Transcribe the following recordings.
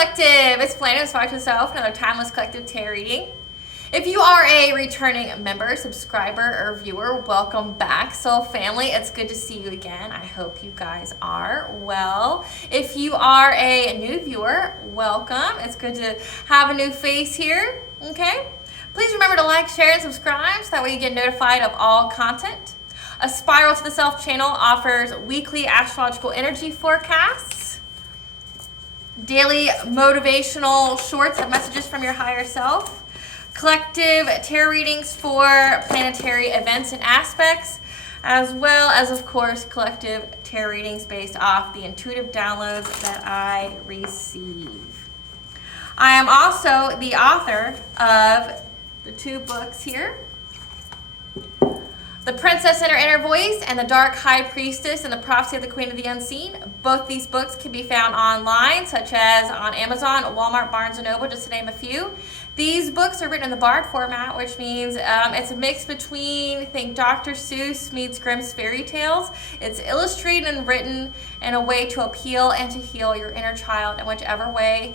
Collective. It's Planet Aspiraltotheself, Yourself, another timeless collective tarot reading. If you are a returning member, subscriber, or viewer, welcome back. Soul family, it's good to see you again. I hope you guys are well. If you are a new viewer, welcome. It's good to have a new face here, okay? Please remember to like, share, and subscribe so that way you get notified of all content. A Spiral to the Self channel offers weekly astrological energy forecasts, daily motivational shorts of messages from your higher self, collective tarot readings for planetary events and aspects, as well as, of course, collective tarot readings based off the intuitive downloads that I receive. I am also the author of the two books here, The Princess and Her Inner Voice and The Dark High Priestess and the Prophecy of the Queen of the Unseen. Both these books can be found online, such as on Amazon, Walmart, Barnes & Noble, just to name a few. These books are written in the Bard format, which means it's a mix between, think Dr. Seuss meets Grimm's fairy tales. It's illustrated and written in a way to appeal and to heal your inner child in whichever way,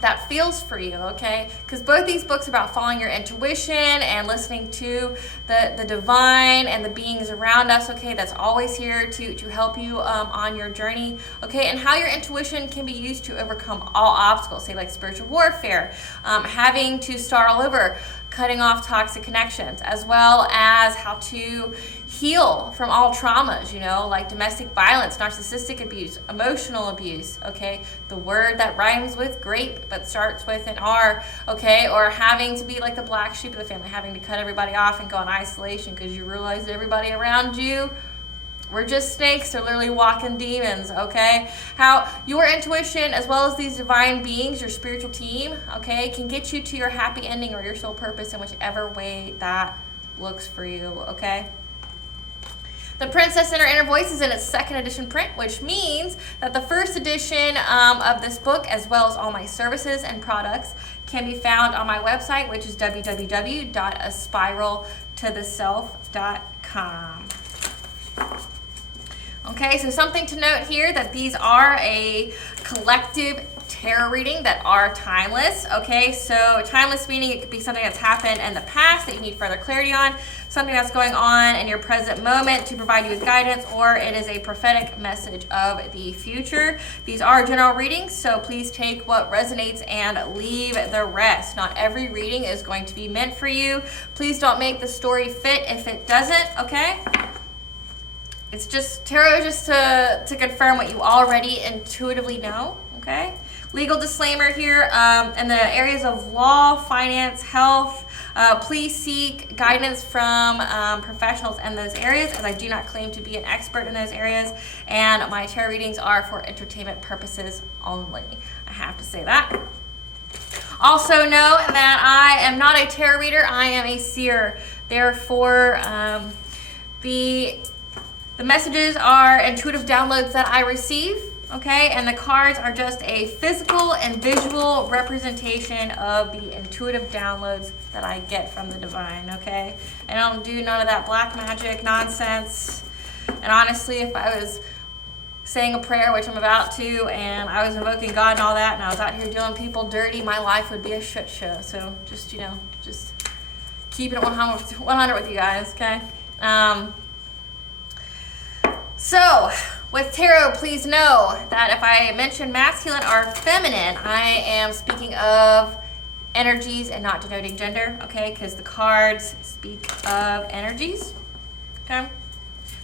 that feels for you, okay? Because both these books are about following your intuition and listening to the divine and the beings around us, okay? That's always here to help you on your journey, okay? And how your intuition can be used to overcome all obstacles, say like spiritual warfare, having to start all over, cutting off toxic connections, as well as how to heal from all traumas, like domestic violence, narcissistic abuse, emotional abuse, okay? The word that rhymes with grape but starts with an R, okay? Or having to be like the black sheep of the family, having to cut everybody off and go in isolation because you realize that everybody around you, we're just snakes, they're literally walking demons, okay? How your intuition, as well as these divine beings, your spiritual team, okay, can get you to your happy ending or your soul purpose in whichever way that looks for you, okay? The Princess and Her Inner Voice is in its second edition print, which means that the first edition of this book, as well as all my services and products, can be found on my website, which is www.aspiraltotheself.com. Okay, so something to note here that these are a collective tarot reading that are timeless, okay? So timeless meaning it could be something that's happened in the past that you need further clarity on, something that's going on in your present moment to provide you with guidance, or it is a prophetic message of the future. These are general readings, so please take what resonates and leave the rest. Not every reading is going to be meant for you. Please don't make the story fit if it doesn't, okay? It's just tarot just to confirm what you already intuitively know, okay? Legal disclaimer here, in the areas of law, finance, health, please seek guidance from professionals in those areas, as I do not claim to be an expert in those areas, and my tarot readings are for entertainment purposes only. I have to say that. Also know that I am not a tarot reader, I am a seer. Therefore, the messages are intuitive downloads that I receive, okay? And the cards are just a physical and visual representation of the intuitive downloads that I get from the divine, okay? And I don't do none of that black magic nonsense. And honestly, if I was saying a prayer, which I'm about to, and I was invoking God and all that, and I was out here doing people dirty, my life would be a shit show. So just, just keep it 100 with you guys, okay? So, with tarot, please know that if I mention masculine or feminine, I am speaking of energies and not denoting gender, okay? Because the cards speak of energies, okay?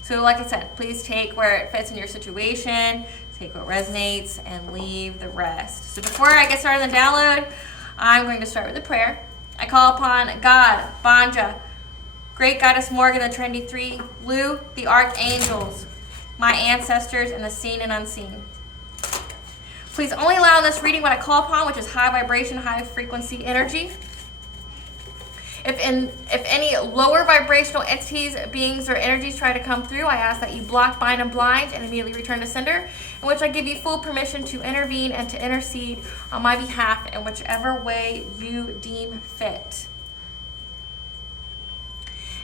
So, like I said, please take where it fits in your situation, take what resonates, and leave the rest. So, before I get started on the download, I'm going to start with a prayer. I call upon God, Banja, Great Goddess Morgan, the Trinity Three, Lu, the Archangels, my ancestors, and the seen and unseen. Please only allow in this reading what I call upon, which is high vibration, high frequency energy. If any lower vibrational entities, beings, or energies try to come through, I ask that you block, bind, and blind, and immediately return to sender, in which I give you full permission to intervene and to intercede on my behalf in whichever way you deem fit.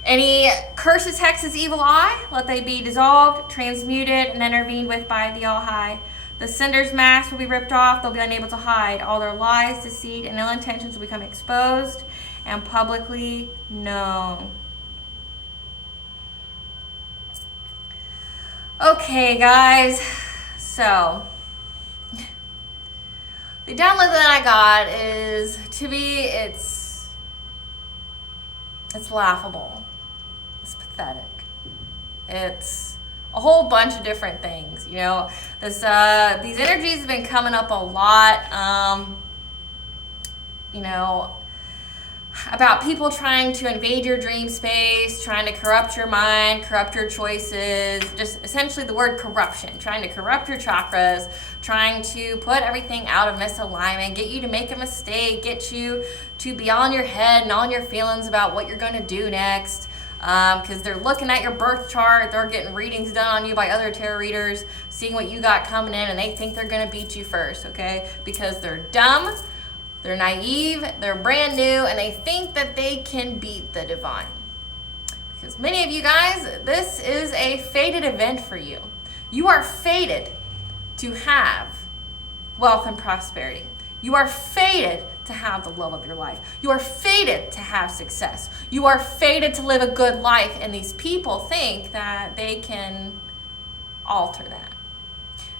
Any curses, hexes, evil eye, let they be dissolved, transmuted, and intervened with by the All-High. The sender's mask will be ripped off. They'll be unable to hide. All their lies, deceit, and ill intentions will become exposed and publicly known. Okay, guys. So, the download that I got is, to me, it's laughable. It's pathetic. It's a whole bunch of different things. You know, these energies have been coming up a lot. You know, about people trying to invade your dream space, trying to corrupt your mind, corrupt your choices, just essentially the word corruption, trying to corrupt your chakras, trying to put everything out of misalignment, get you to make a mistake, get you to be on your head and on your feelings about what you're going to do next. Because they're looking at your birth chart, they're getting readings done on you by other tarot readers, seeing what you got coming in, and they think they're going to beat you first, okay? Because they're dumb, they're naive, they're brand new, and they think that they can beat the divine. Because many of you guys, this is a fated event for you. You are fated to have wealth and prosperity. You are fated to have the love of your life. You are fated to have success. You are fated to live a good life, and these people think that they can alter that.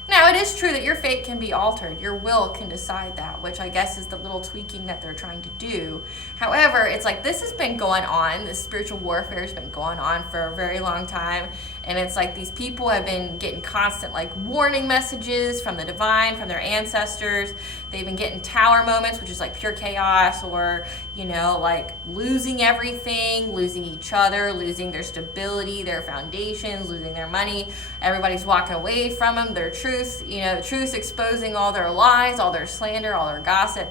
Now, it is true that your fate can be altered. Your will can decide that, which I guess is the little tweaking that they're trying to do. However, it's like this has been going on. This spiritual warfare has been going on for a very long time. And it's like these people have been getting constant like warning messages from the divine, from their ancestors. They've been getting tower moments, which is like pure chaos, or, you know, like losing everything, losing each other, losing their stability, their foundations, losing their money. Everybody's walking away from them, their truth, you know, the truth exposing all their lies, all their slander, all their gossip.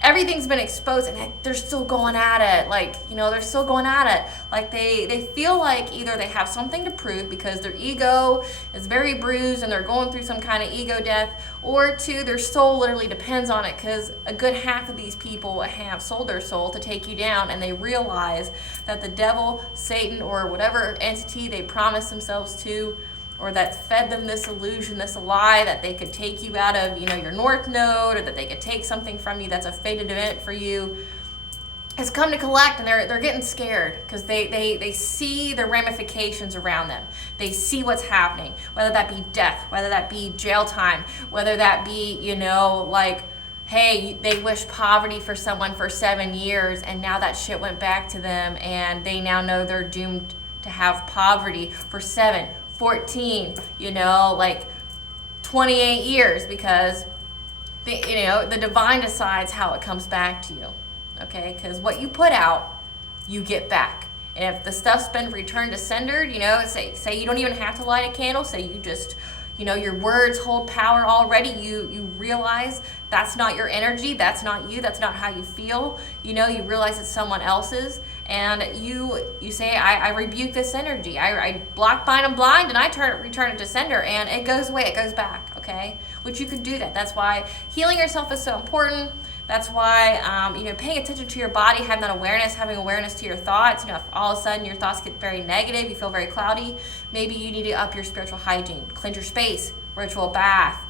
Everything's been exposed, and they're still going at it. Like, you know, they're still going at it. Like they feel like either they have something to prove because their ego is very bruised and they're going through some kind of ego death, or two, their soul literally depends on it, because a good half of these people have sold their soul to take you down, and they realize that the devil, Satan, or whatever entity they promised themselves to, or that fed them this illusion, this lie that they could take you out of, you know, your north node, or that they could take something from you that's a fated event for you, has come to collect, and they're getting scared because they see the ramifications around them. They see what's happening, whether that be death, whether that be jail time, whether that be, you know, like, hey, they wish poverty for someone for 7 years, and now that shit went back to them, and they now know they're doomed to have poverty for 7, 14, you know, like 28 years, because the divine decides how it comes back to you, okay? Because what you put out, you get back. And if the stuff's been returned to sender, you know, say you don't even have to light a candle, say you just, you know, your words hold power already. You realize that's not your energy, that's not you, that's not how you feel. You know, you realize it's someone else's, and you say, I rebuke this energy. I block, bind, and blind, and I return it to sender, and it goes away, it goes back, okay? Which you can do that. That's why healing yourself is so important. That's why, you know, paying attention to your body, having that awareness, having awareness to your thoughts. You know, if all of a sudden your thoughts get very negative, you feel very cloudy, maybe you need to up your spiritual hygiene, cleanse your space, ritual bath,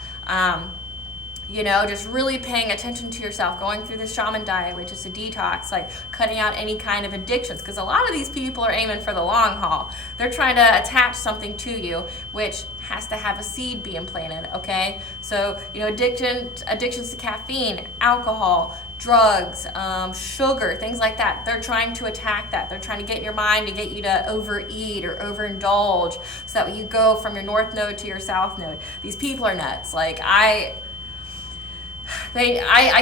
you know, just really paying attention to yourself, going through the shaman diet, which is a detox, like cutting out any kind of addictions, because a lot of these people are aiming for the long haul. They're trying to attach something to you, which has to have a seed being planted, okay? So, you know, addictions to caffeine, alcohol, drugs, sugar, things like that. They're trying to attack that. They're trying to get in your mind to get you to overeat or overindulge, so that you go from your north node to your south node. These people are nuts. Like, I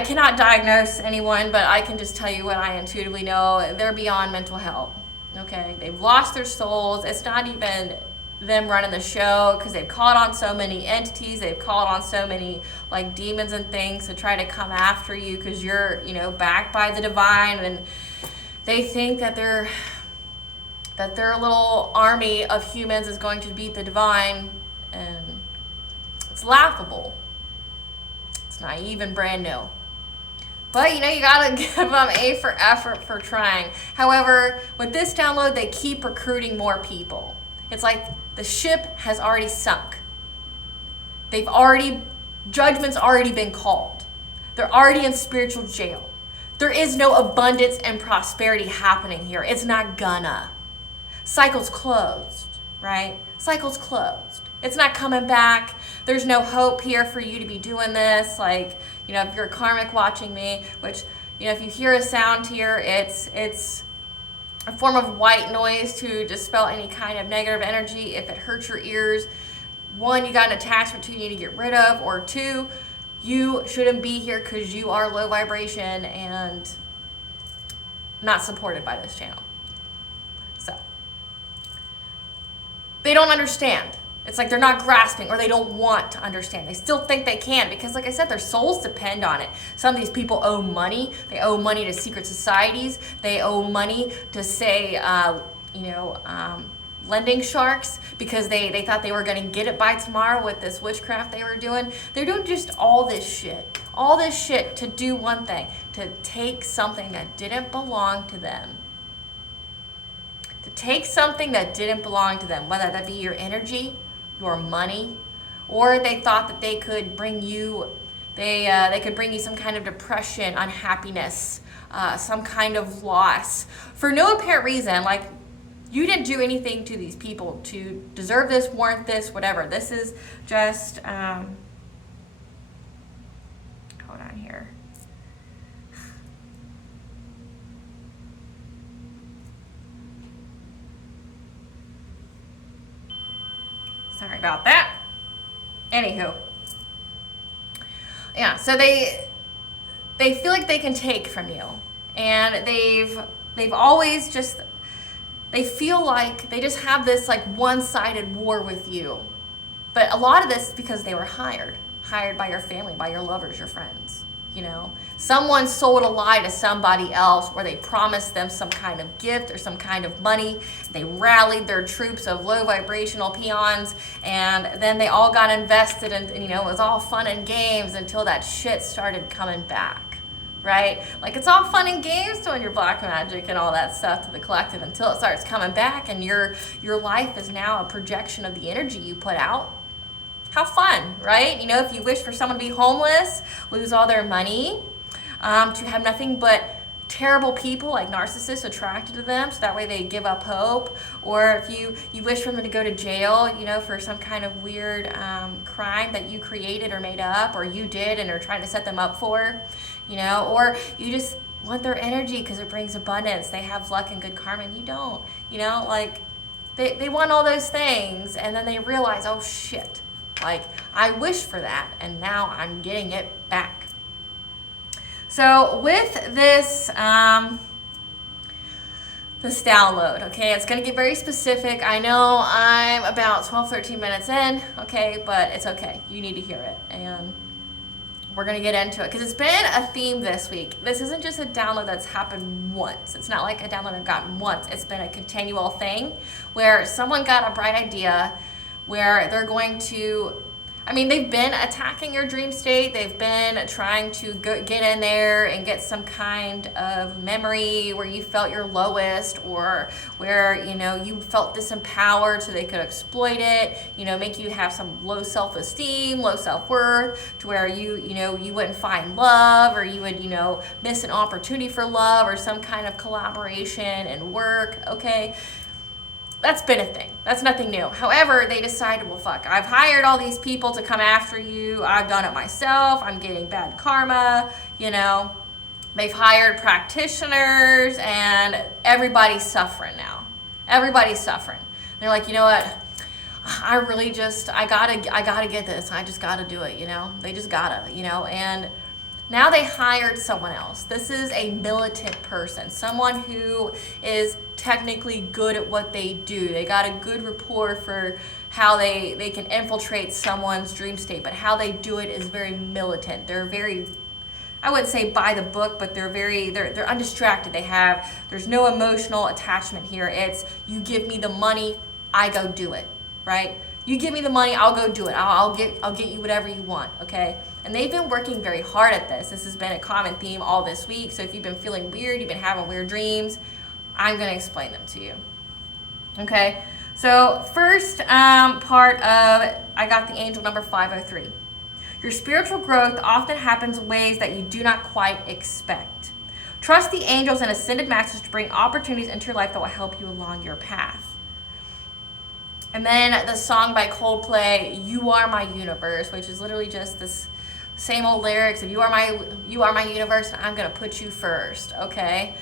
cannot diagnose anyone, but I can just tell you what I intuitively know. They're beyond mental health, okay? They've lost their souls. It's not even them running the show, because they've called on so many entities. They've called on so many, like, demons and things to try to come after you, because you're, you know, backed by the divine, and they think that their little army of humans is going to beat the divine, and it's laughable. It's naive and brand new. But, you know, you gotta give them A for effort for trying. However, with this download, they keep recruiting more people. It's like the ship has already sunk. They've already Judgment's already been called. They're already in spiritual jail. There is no abundance and prosperity happening here. It's not gonna. Cycle's closed, right? Cycle's closed. It's not coming back. There's no hope here for you to be doing this. Like, you know, if you're a karmic watching me, which, you know, if you hear a sound here, it's a form of white noise to dispel any kind of negative energy. If it hurts your ears, one, you got an attachment to you need to get rid of, or two, you shouldn't be here because you are low vibration and not supported by this channel. So they don't understand. It's like they're not grasping, or they don't want to understand. They still think they can because, like I said, their souls depend on it. Some of these people owe money. They owe money to secret societies. They owe money to, say, lending sharks because they thought they were going to get it by tomorrow with this witchcraft they were doing. They're doing just all this shit to do one thing, to take something that didn't belong to them. To take something that didn't belong to them, whether that be your energy, your money, or they thought that they could bring you, they could bring you some kind of depression, unhappiness, some kind of loss for no apparent reason. Like, you didn't do anything to these people to deserve this, warrant this, whatever. This is just, hold on here. Sorry about that. Anywho. Yeah, so they feel like they can take from you. And they've always just, they feel like they just have this like one-sided war with you. But a lot of this is because they were hired by your family, by your lovers, your friends. You know, someone sold a lie to somebody else where they promised them some kind of gift or some kind of money. They rallied their troops of low vibrational peons, and then they all got invested, and you know, it was all fun and games until that shit started coming back, right? Like, it's all fun and games doing your black magic and all that stuff to the collective until it starts coming back, and your life is now a projection of the energy you put out. How fun, right? You know, if you wish for someone to be homeless, lose all their money, to have nothing but terrible people like narcissists attracted to them, so that way they give up hope, or if you wish for them to go to jail, you know, for some kind of weird crime that you created or made up, or you did and are trying to set them up for, you know, or you just want their energy because it brings abundance, they have luck and good karma, and you don't, you know, like, they want all those things, and then they realize, oh shit, like, I wish for that, and now I'm getting it back. So with this, this download, okay, it's going to get very specific. I know I'm about 12, 13 minutes in, okay, but it's okay. You need to hear it, and we're going to get into it, because it's been a theme this week. This isn't just a download that's happened once. It's not like a download I've gotten once. It's been a continual thing where someone got a bright idea where they're going to, I mean, they've been attacking your dream state. They've been trying to get in there and get some kind of memory where you felt your lowest, or where, you know, you felt disempowered so they could exploit it, you know, make you have some low self-esteem, low self-worth, to where you wouldn't find love, or you would, you know, miss an opportunity for love or some kind of collaboration and work, okay? That's been a thing. That's nothing new. However, they decided, well, fuck, I've hired all these people to come after you. I've done it myself. I'm getting bad karma, you know. They've hired practitioners, and everybody's suffering now. Everybody's suffering. They're like, you know what? I really just, I gotta get this. I just gotta do it, you know. They just gotta, you know, and now they hired someone else. This is a militant person, someone who is technically good at what they do. They got a good rapport for how they can infiltrate someone's dream state, but how they do it is very militant. They're very, I wouldn't say by the book, but they're undistracted. There's no emotional attachment here. It's, you give me the money, I go do it, right? You give me the money, I'll go do it. I'll get you whatever you want, okay? And they've been working very hard at this. This has been a common theme all this week. So if you've been feeling weird, you've been having weird dreams, I'm gonna explain them to you, okay? So first part of, I got the angel number 503. Your spiritual growth often happens in ways that you do not quite expect. Trust the angels and ascended masters to bring opportunities into your life that will help you along your path. And then the song by Coldplay, "You Are My Universe," which is literally just this same old lyrics of you are my universe, and I'm going to put you first, okay?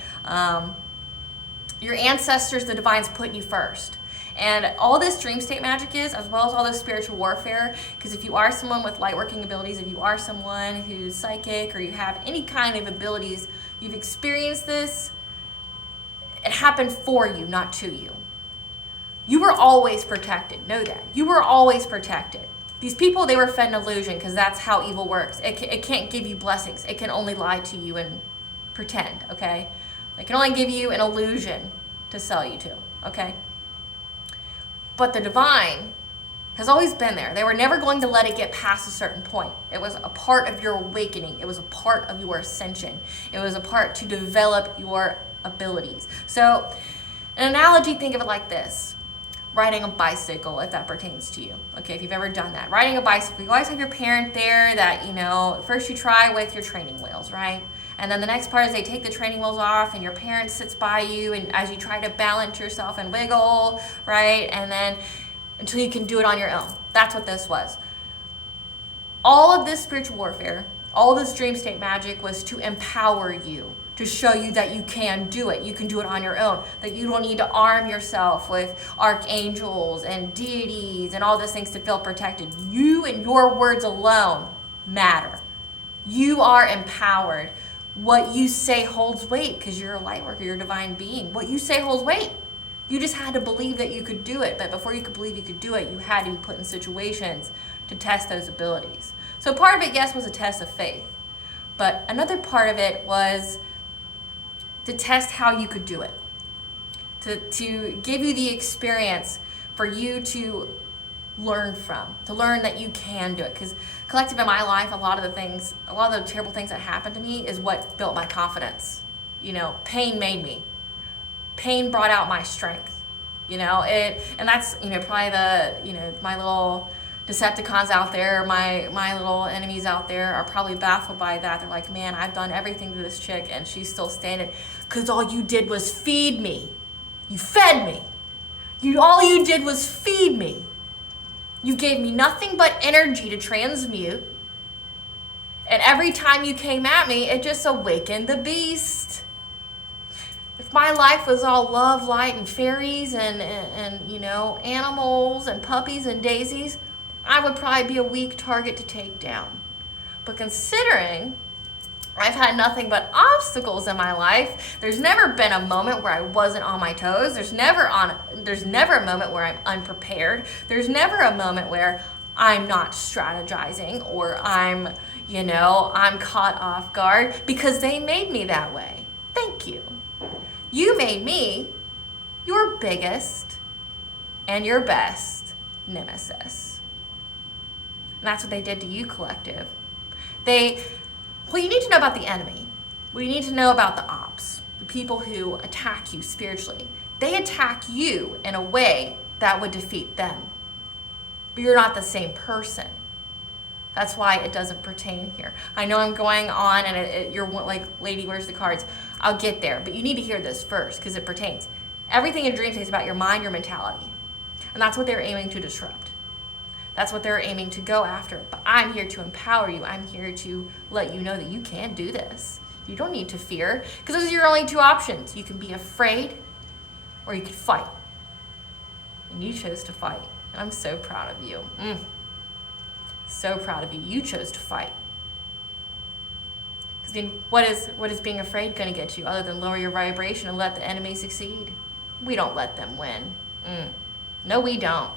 Your ancestors, the divines, put you first. And all this dream state magic is, as well as all this spiritual warfare, because if you are someone with light working abilities, if you are someone who's psychic, or you have any kind of abilities, you've experienced this, it happened for you, not to you. You were always protected. Know that. You were always protected. These people, they were fed an illusion, because that's how evil works. It can't give you blessings. It can only lie to you and pretend, okay? It can only give you an illusion to sell you to, okay? But the divine has always been there. They were never going to let it get past a certain point. It was a part of your awakening. It was a part of your ascension. It was a part to develop your abilities. So, an analogy, think of it like this. Riding a bicycle, if that pertains to you. Okay, if you've ever done that. Riding a bicycle, you always have your parent there that, first you try with your training wheels, right? And then the next part is they take the training wheels off and your parent sits by you, and as you try to balance yourself and wiggle, right? And then until you can do it on your own. That's what this was. All of this spiritual warfare, all this dream state magic was to empower you, to show you that you can do it. You can do it on your own. That you don't need to arm yourself with archangels and deities and all those things to feel protected. You and your words alone matter. You are empowered. What you say holds weight because you're a light worker, you're a divine being. What you say holds weight. You just had to believe that you could do it. But before you could believe you could do it, you had to be put in situations to test those abilities. So part of it, yes, was a test of faith. But another part of it was to test how you could do it, to give you the experience for you to learn from, to learn that you can do it. Because collective in my life, a lot of the terrible things that happened to me is what built my confidence. Pain made me. Pain brought out my strength. And that's probably my little Decepticons out there, my little enemies out there are probably baffled by that. They're like, man, I've done everything to this chick and she's still standing because all you did was feed me. You fed me. All you did was feed me. You gave me nothing but energy to transmute. And every time you came at me, it just awakened the beast. If my life was all love, light, and fairies and animals and puppies and daisies, I would probably be a weak target to take down. But considering I've had nothing but obstacles in my life, there's never been a moment where I wasn't on my toes. There's never a moment where I'm unprepared. There's never a moment where I'm not strategizing or I'm caught off guard because they made me that way. Thank you. You made me your biggest and your best nemesis. And that's what they did to you, collective. You need to know about the enemy. You need to know about the ops, the people who attack you spiritually. They attack you in a way that would defeat them. But you're not the same person. That's why it doesn't pertain here. I know I'm going on and you're like, lady, where's the cards? I'll get there. But you need to hear this first because it pertains. Everything in Dream State is about your mind, your mentality. And that's what they're aiming to disrupt. That's what they're aiming to go after. But I'm here to empower you. I'm here to let you know that you can do this. You don't need to fear because those are your only two options. You can be afraid or you can fight. And you chose to fight. And I'm so proud of you. So proud of you. You chose to fight. Because what is being afraid going to get you other than lower your vibration and let the enemy succeed? We don't let them win. No, we don't.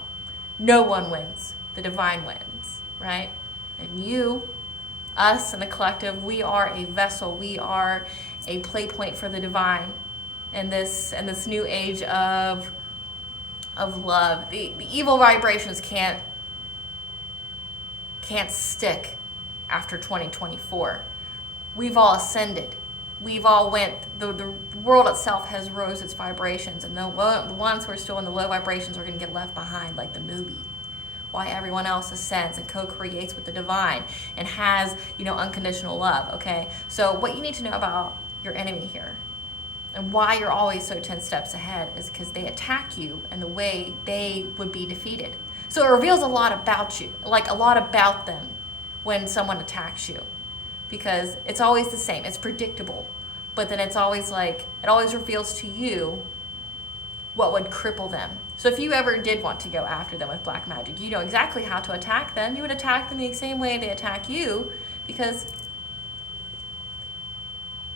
No one wins. The divine wins, right? And you, us, and the collective, we are a vessel. We are a play point for the divine in this new age of love. The evil vibrations can't stick after 2024. We've all ascended. We've all the world itself has rose its vibrations, and the ones who are still in the low vibrations are going to get left behind like the movie. why everyone else ascends and co-creates with the divine and has, unconditional love, okay? So what you need to know about your enemy here and why you're always so 10 steps ahead is because they attack you in the way they would be defeated. So it reveals a lot about you, like a lot about them when someone attacks you, because it's always the same. It's predictable, but then it's always like, it always reveals to you what would cripple them. So if you ever did want to go after them with black magic, you know exactly how to attack them. You would attack them the same way they attack you, because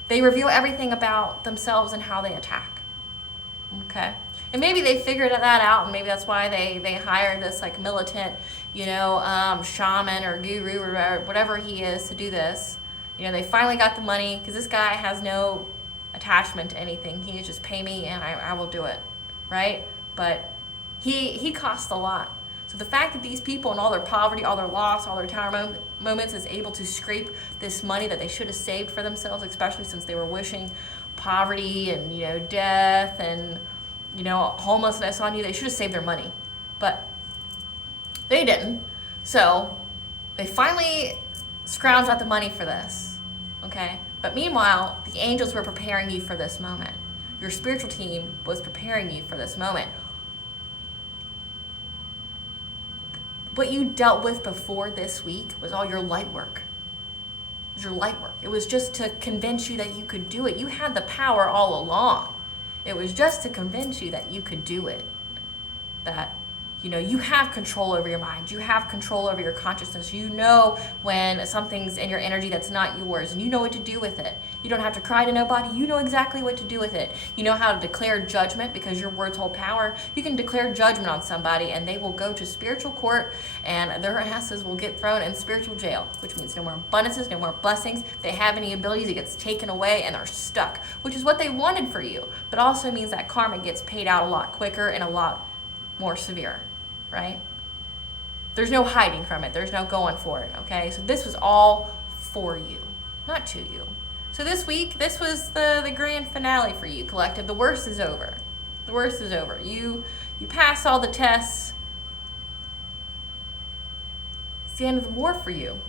they reveal everything about themselves and how they attack. Okay? And maybe they figured that out, and maybe that's why they hired this like militant, shaman or guru or whatever he is to do this. They finally got the money, because this guy has no attachment to anything. He just pay me and I will do it, right? But he costs a lot. So the fact that these people and all their poverty, all their loss, all their tower moments is able to scrape this money that they should have saved for themselves, especially since they were wishing poverty and, death and, homelessness on you. They should have saved their money, but they didn't. So they finally scrounged out the money for this, okay? But meanwhile, the angels were preparing you for this moment. Your spiritual team was preparing you for this moment. What you dealt with before this week was all your light work. It was your light work. It was just to convince you that you could do it. You had the power all along. It was just to convince you that you could do it. That, you have control over your mind. You have control over your consciousness. You know when something's in your energy that's not yours, and you know what to do with it. You don't have to cry to nobody. You know exactly what to do with it. You know how to declare judgment, because your words hold power. You can declare judgment on somebody, and they will go to spiritual court, and their asses will get thrown in spiritual jail, which means no more abundances, no more blessings. If they have any abilities, it gets taken away, and they're stuck, which is what they wanted for you. But also means that karma gets paid out a lot quicker and a lot more severe. Right? There's no hiding from it. There's no going for it, okay? So this was all for you, not to you. So this week, this was the grand finale for you, collective. The worst is over. The worst is over. You passed all the tests. It's the end of the war for you.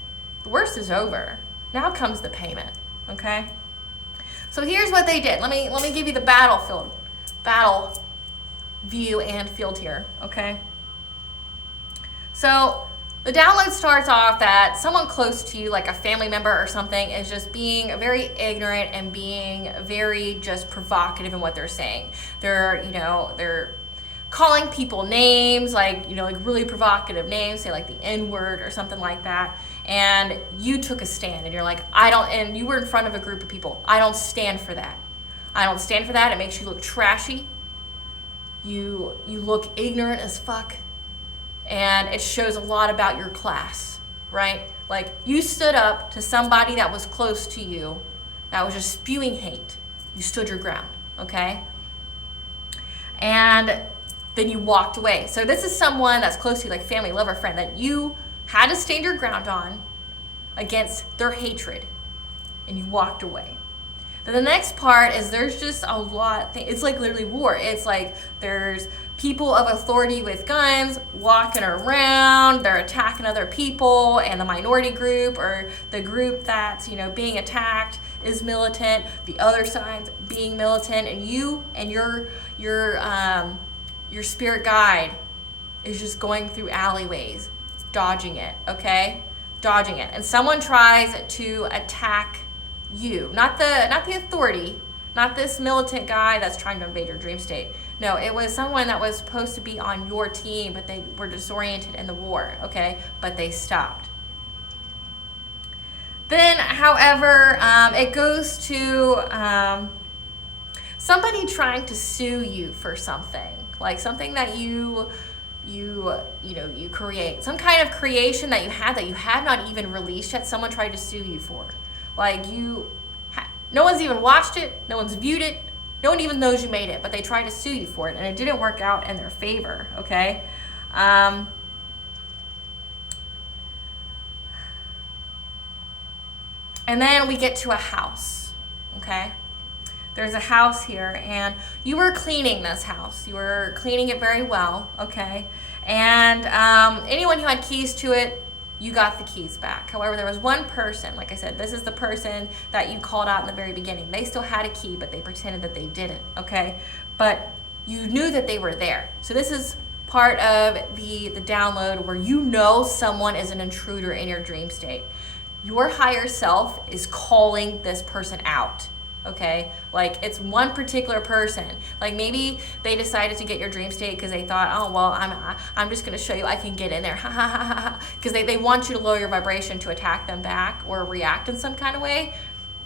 The worst is over. Now comes the payment, okay? So here's what they did. Let me give you the battle view and field here, okay? So the download starts off that someone close to you, like a family member or something, is just being very ignorant and being very just provocative in what they're saying. They're calling people names, like really provocative names, say like the N-word or something like that. And you took a stand and you're like, and you were in front of a group of people. I don't stand for that. I don't stand for that. It makes you look trashy. You look ignorant as fuck. And it shows a lot about your class, right? Like, you stood up to somebody that was close to you that was just spewing hate. You stood your ground, okay? And then you walked away. So this is someone that's close to you, like family, lover, friend, that you had to stand your ground on against their hatred, and you walked away. Then the next part is there's just a lot. It's like literally war. It's like there's people of authority with guns walking around. They're attacking other people, and the minority group or the group that's being attacked is militant. The other side's being militant, and you and your spirit guide is just going through alleyways, dodging it. Okay, dodging it, and someone tries to attack you, not the authority, not this militant guy that's trying to invade your dream state. No, it was someone that was supposed to be on your team, but they were disoriented in the war, okay? But they stopped. Then, however, it goes to somebody trying to sue you for something, like something that you create, some kind of creation that you had not even released yet. Someone tried to sue you for. Like no one's even watched it, no one's viewed it, no one even knows you made it, but they tried to sue you for it, and it didn't work out in their favor, okay? And then we get to a house, okay? There's a house here, and you were cleaning this house. You were cleaning it very well, okay? And anyone who had keys to it, you got the keys back. However, there was one person, like I said, this is the person that you called out in the very beginning. They still had a key, but they pretended that they didn't, okay? But you knew that they were there. So this is part of the download where you know someone is an intruder in your dream state. Your higher self is calling this person out. Okay, like it's one particular person. Like maybe they decided to get your dream state because they thought, oh well, I'm just going to show you I can get in there, because they want you to lower your vibration to attack them back or react in some kind of way.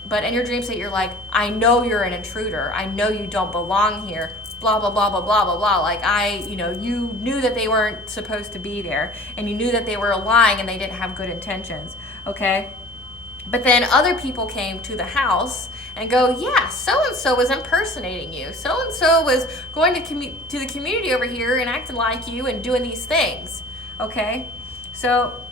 But in your dream state, you're like, I know you're an intruder. I know you don't belong here. Blah blah blah blah blah blah blah. Like you knew that they weren't supposed to be there, and you knew that they were lying and they didn't have good intentions. Okay. But then other people came to the house and go, yeah, so-and-so was impersonating you. So-and-so was going to the community over here and acting like you and doing these things, okay? So,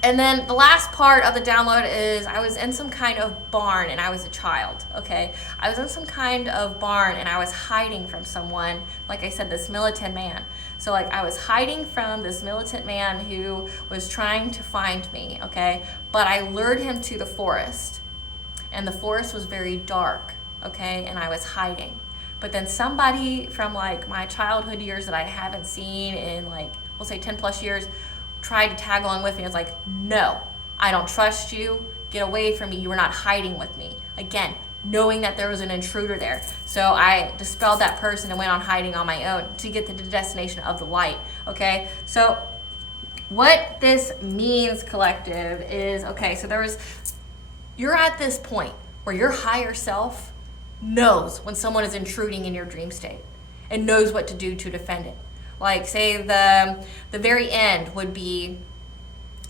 and then the last part of the download is I was in some kind of barn and I was a child, okay? I was in some kind of barn and I was hiding from someone, like I said, this militant man. So like I was hiding from this militant man who was trying to find me, okay? But I lured him to the forest, and the forest was very dark, okay? And I was hiding. But then somebody from like my childhood years that I haven't seen in like, we'll say 10 plus years, tried to tag along with me. I was like, no, I don't trust you. Get away from me. You were not hiding with me. Again, knowing that there was an intruder there. So I dispelled that person and went on hiding on my own to get to the destination of the light. Okay, so what this means, collective, is, okay, so you're at this point where your higher self knows when someone is intruding in your dream state and knows what to do to defend it. Like say the very end would be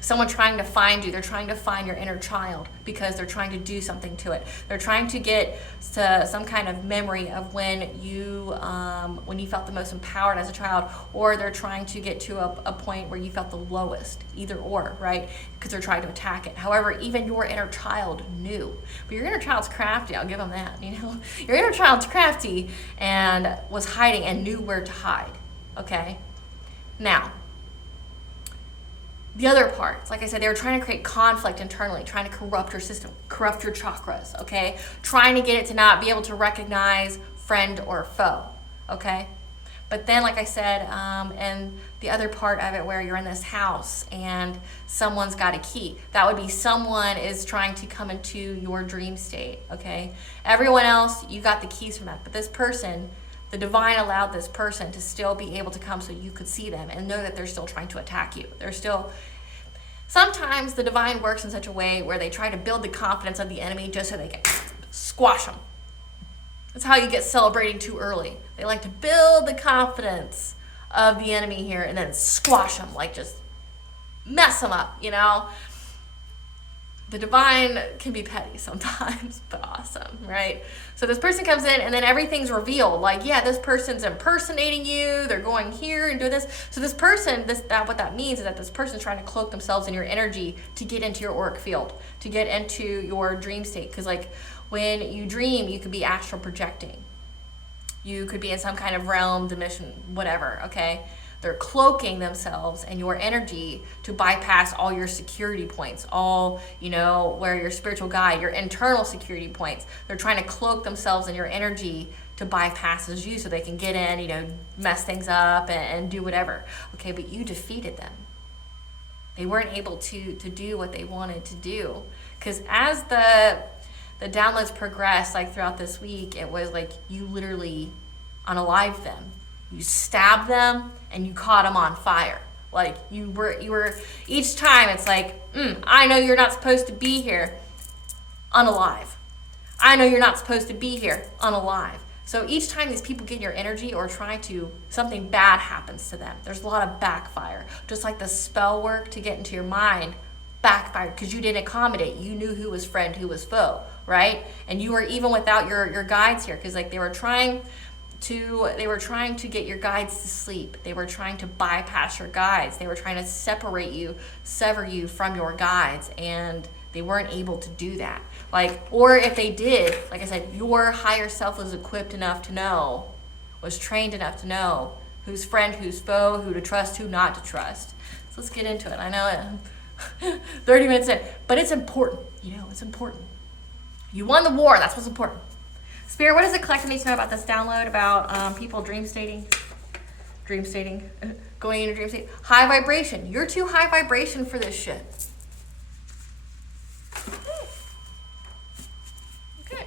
someone trying to find you. They're trying to find your inner child because they're trying to do something to it. They're trying to get to some kind of memory of when you felt the most empowered as a child, or they're trying to get to a point where you felt the lowest, either or, right? Because they're trying to attack it. However, even your inner child knew. But your inner child's crafty, I'll give them that, Your inner child's crafty and was hiding and knew where to hide, okay? Now, the other parts, like I said, they were trying to create conflict internally, trying to corrupt your system, corrupt your chakras, okay? Trying to get it to not be able to recognize friend or foe, okay? But then, like I said, and the other part of it where you're in this house and someone's got a key, that would be someone is trying to come into your dream state, okay? Everyone else, you got the keys from that, but this person, the divine allowed this person to still be able to come so you could see them and know that they're still trying to attack you. Sometimes the divine works in such a way where they try to build the confidence of the enemy just so they can squash them. That's how you get celebrating too early. They like to build the confidence of the enemy here and then squash them, like just mess them up, The divine can be petty sometimes, but awesome, right? So this person comes in and then everything's revealed. Like, yeah, this person's impersonating you. They're going here and doing this. So this person, what that means is that this person's trying to cloak themselves in your energy to get into your auric field, to get into your dream state. Because like when you dream, you could be astral projecting. You could be in some kind of realm, dimension, whatever, okay? They're cloaking themselves and your energy to bypass all your security points, all, where your spiritual guide, your internal security points. They're trying to cloak themselves in your energy to bypass you so they can get in, mess things up and do whatever. Okay, but you defeated them. They weren't able to do what they wanted to do. Because as the downloads progressed, like throughout this week, it was like you literally unalived them. You stabbed them and you caught them on fire. Like you were each time it's like, I know you're not supposed to be here, unalive. I know you're not supposed to be here, unalive. So each time these people get in your energy or something bad happens to them. There's a lot of backfire. Just like the spell work to get into your mind backfired because you didn't accommodate. You knew who was friend, who was foe, right? And you were even without your guides here because like they were trying to get your guides to sleep. They were trying to bypass your guides. They were trying to sever you from your guides, and they weren't able to do that. Or if they did, like I said, your higher self was equipped enough to know, was trained enough to know who's friend, who's foe, who to trust, who not to trust. So let's get into it. I know it. 30 minutes in, but it's important. You know, it's important. You won the war. That's what's important. Spirit, what does the collective need to know about this download about people dream stating, going into dream state? High vibration. You're too high vibration for this shit. Okay.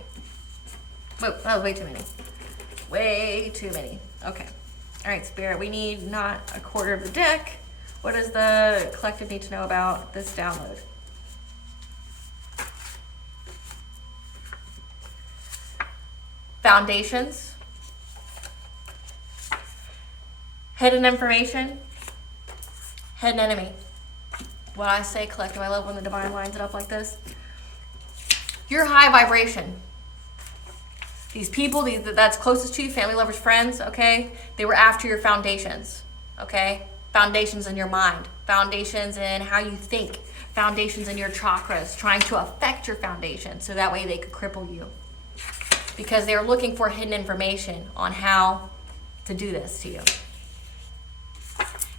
Whoa, that was way too many. Way too many. Okay. All right, Spirit, we need not a quarter of the deck. What does the collective need to know about this download? Foundations, hidden information, hidden enemy. What I say, collective, I love when the divine lines it up like this. You're high vibration. These people, that's closest to you, family, lovers, friends, okay? They were after your foundations, okay? Foundations in your mind, foundations in how you think, foundations in your chakras, trying to affect your foundation so that way they could cripple you. Because they were looking for hidden information on how to do this to you.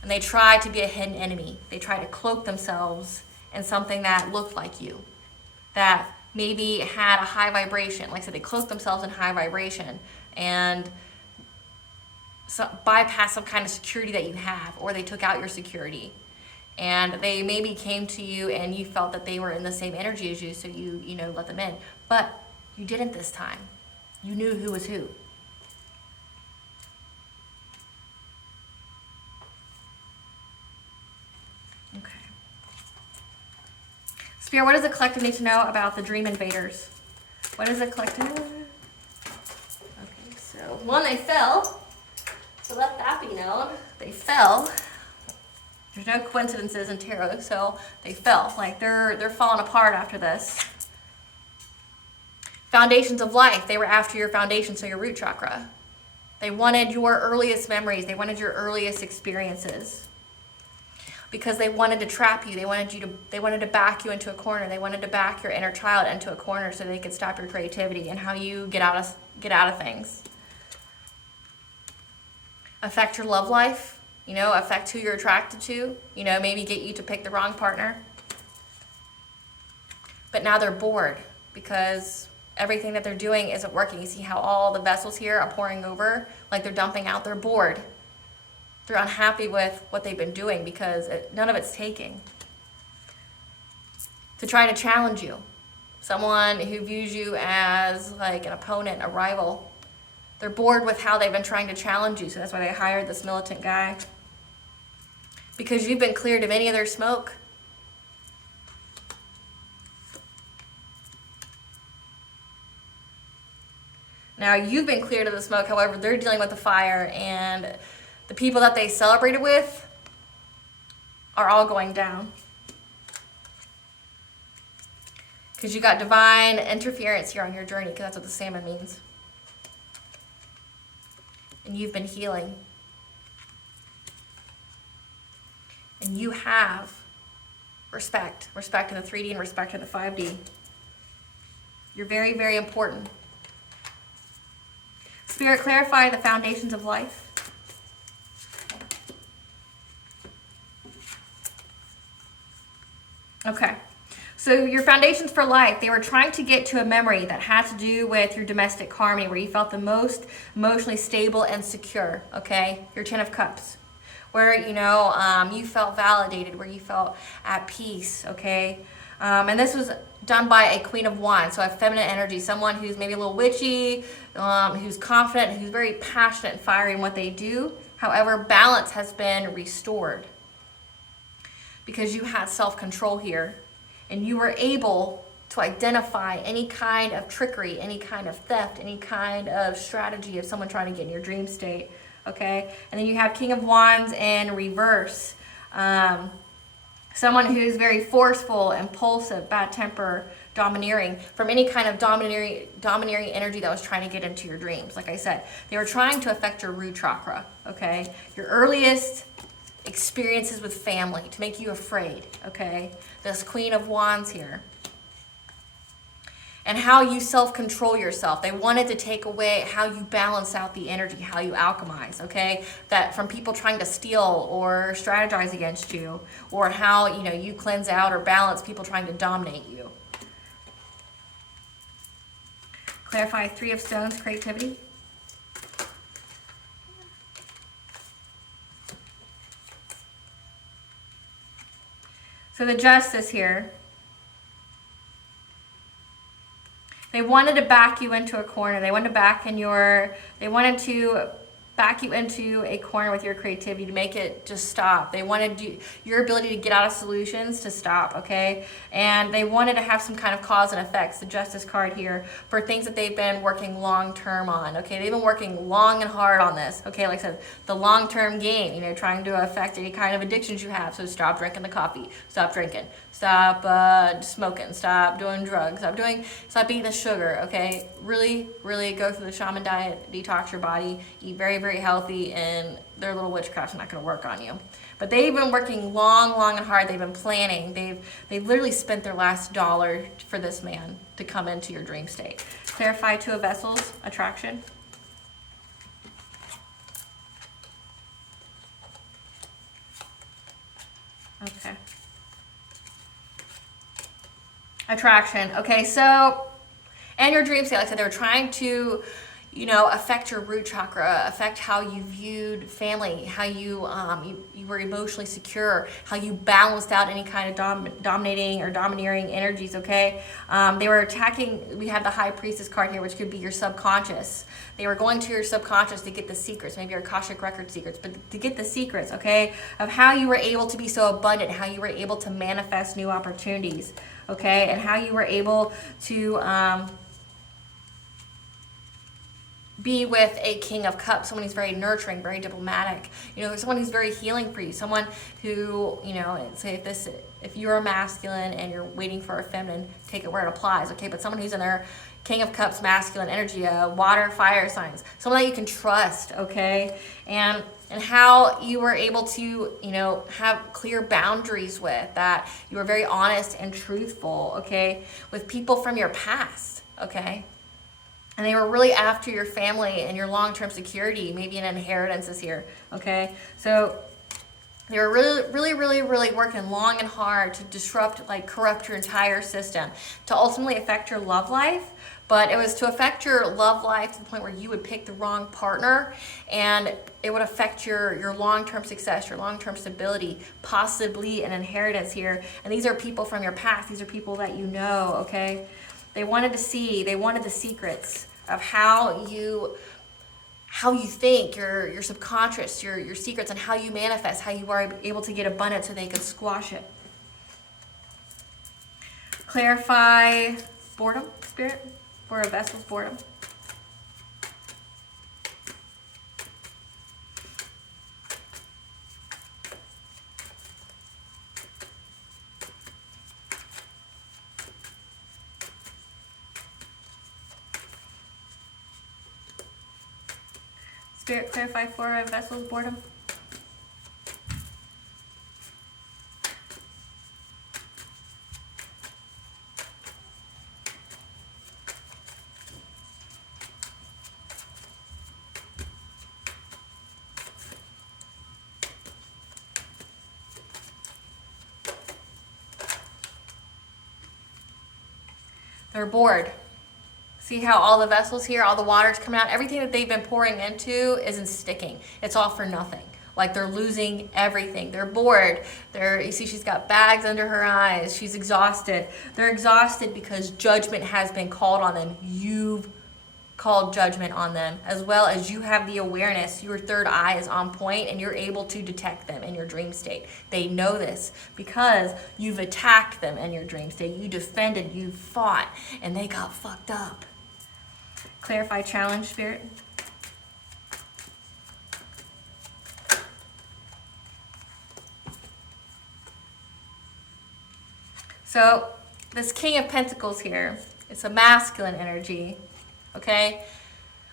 And they tried to be a hidden enemy. They tried to cloak themselves in something that looked like you, that maybe had a high vibration. Like I said, they cloaked themselves in high vibration and bypassed some kind of security that you have, or they took out your security. And they maybe came to you and you felt that they were in the same energy as you, so you let them in. But you didn't this time. You knew who was who. Okay. Spirit, what does the collective need to know about the dream invaders? What is the collective? Okay, so one, they fell. So let that be known. They fell. There's no coincidences in tarot, so they fell. Like they're falling apart after this. Foundations of life. They were after your foundation, so your root chakra. They wanted your earliest memories. They wanted your earliest experiences. Because they wanted to trap you. They wanted to back you into a corner. They wanted to back your inner child into a corner so they could stop your creativity and how you get out of things. Affect your love life. Affect who you're attracted to. Maybe get you to pick the wrong partner. But now they're bored because everything that they're doing isn't working. You see how all the vessels here are pouring over, like they're dumping out. They're bored. They're unhappy with what they've been doing because none of it's taking. To try to challenge you. Someone who views you as like an opponent, a rival. They're bored with how they've been trying to challenge you, so that's why they hired this militant guy. Because you've been cleared of any of their smoke. Now, you've been cleared of the smoke, however, they're dealing with the fire, and the people that they celebrated with are all going down. Because you got divine interference here on your journey, because that's what the salmon means. And you've been healing. And you have respect. Respect in the 3D and respect in the 5D. You're very, very important. Spirit, clarify the foundations of life. Okay. So your foundations for life, they were trying to get to a memory that had to do with your domestic harmony, where you felt the most emotionally stable and secure, okay? Your 10 of Cups. Where, you felt validated, where you felt at peace, okay? And this was done by a Queen of Wands, so a feminine energy, someone who's maybe a little witchy, who's confident, who's very passionate and fiery in what they do. However, balance has been restored because you had self-control here, and you were able to identify any kind of trickery, any kind of theft, any kind of strategy of someone trying to get in your dream state, okay? And then you have King of Wands in reverse. Someone who's very forceful, impulsive, bad temper, domineering, from any kind of domineering energy that was trying to get into your dreams. Like I said, they were trying to affect your root chakra, okay? Your earliest experiences with family to make you afraid, okay? This Queen of Wands here. and how you self-control yourself. They wanted to take away how you balance out the energy, how you alchemize, okay? That from people trying to steal or strategize against you, or how, you know, you cleanse out or balance people trying to dominate you. Clarify 3 of Stones, creativity. So the Justice here. They wanted to back you into a corner. They wanted to back you into a corner with your creativity to make it just stop. They wanted your ability to get out of solutions to stop, okay? And they wanted to have some kind of cause and effects, the Justice card here, for things that they've been working long-term on, okay? They've been working long and hard on this, okay? Like I said, the long-term game, you know, trying to affect any kind of addictions you have. So stop drinking the coffee, stop drinking, stop smoking, stop doing drugs, stop eating the sugar, okay? Really, really go through the shaman diet, detox your body, eat very, very healthy, and their little witchcraft's not going to work on you. But they've been working long and hard. They've been planning. They've literally spent their last dollar for this man to come into your dream state. Clarify 2 of Vessels, attraction. Okay. Attraction. Okay, so, and your dream state, like I said, they were trying to, you know, affect your root chakra, affect how you viewed family, how you were emotionally secure, how you balanced out any kind of dominating or domineering energies, okay? They were attacking, we have the High Priestess card here, which could be your subconscious. They were going to your subconscious to get the secrets, maybe your Akashic Record secrets, but to get the secrets, okay, of how you were able to be so abundant, how you were able to manifest new opportunities, okay, and how you were able to be with a King of Cups, someone who's very nurturing, very diplomatic, you know, someone who's very healing for you, someone who, you know, say if you're a masculine and you're waiting for a feminine, take it where it applies, okay, but someone who's in their King of Cups masculine energy, water, fire signs, someone that you can trust, okay, and how you were able to, you know, have clear boundaries with, that you were very honest and truthful, okay, with people from your past, okay. And they were really after your family and your long-term security, maybe an inheritance is here, okay? So they were really working long and hard to disrupt, like corrupt your entire system, to ultimately affect your love life. But it was to affect your love life to the point where you would pick the wrong partner, and it would affect your long-term success, your long-term stability, possibly an inheritance here. And these are people from your past. These are people that you know, okay? They wanted the secrets of how you think, your subconscious, your secrets, and how you manifest, how you are able to get abundance so they could squash it. Clarify boredom, Spirit, for a vessel's boredom. Spirit, clarify for a vessel's boredom. They're bored. See how all the vessels here, all the water's coming out, everything that they've been pouring into isn't sticking. It's all for nothing. Like they're losing everything. They're bored. You see she's got bags under her eyes. She's exhausted. They're exhausted because judgment has been called on them. You've called judgment on them, as well as you have the awareness. Your third eye is on point and you're able to detect them in your dream state. They know this because you've attacked them in your dream state. You defended, you fought, and they got fucked up. Clarify challenge, Spirit. So this King of Pentacles here, it's a masculine energy, okay?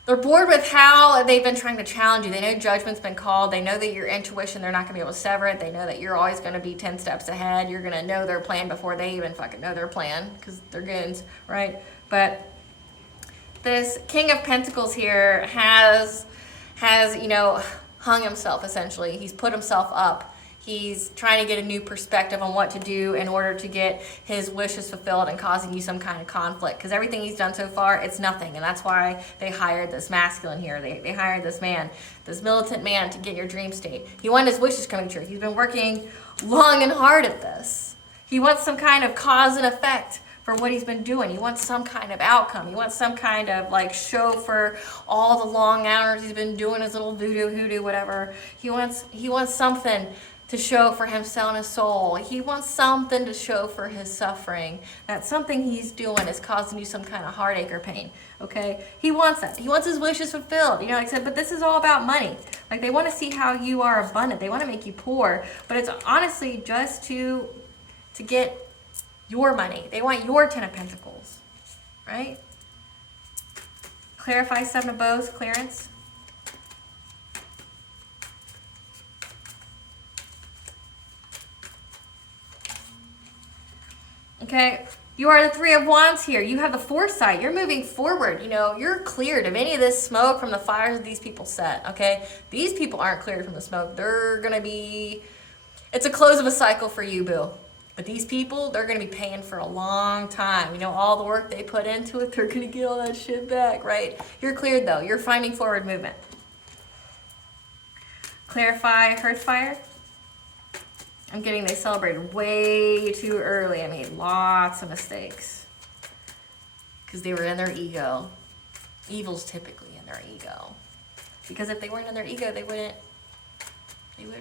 They're bored with how they've been trying to challenge you. They know judgment's been called. They know that your intuition, they're not going to be able to sever it. They know that you're always going to be 10 steps ahead. You're going to know their plan before they even fucking know their plan, because they're goons, right? But this King of Pentacles here has hung himself, essentially. He's put himself up. He's trying to get a new perspective on what to do in order to get his wishes fulfilled, and causing you some kind of conflict. Because everything he's done so far, it's nothing. And that's why they hired this masculine here. They hired this man, this militant man, to get your dream state. He wanted his wishes coming true. He's been working long and hard at this. He wants some kind of cause and effect for what he's been doing. He wants some kind of outcome. He wants some kind of like show for all the long hours he's been doing his little voodoo, hoodoo, whatever. He wants something to show for himself and his soul. He wants something to show for his suffering. That something he's doing is causing you some kind of heartache or pain, okay? He wants that. He wants his wishes fulfilled. Like I said, but this is all about money. Like, they want to see how you are abundant. They want to make you poor, but it's honestly just to get your money. They want your 10 of Pentacles, right? Clarify 7 of Bows, clearance. Okay, you are the 3 of Wands here. You have the foresight. You're moving forward. You're cleared of any of this smoke from the fires that these people set, okay? These people aren't cleared from the smoke. They're going to be... It's a close of a cycle for you, boo. But these people, they're going to be paying for a long time. All the work they put into it, they're going to get all that shit back, right? You're cleared, though. You're finding forward movement. Clarify, Hearth Fire. I'm getting they celebrated way too early. I made lots of mistakes because they were in their ego. Evil's typically in their ego. Because if they weren't in their ego, they wouldn't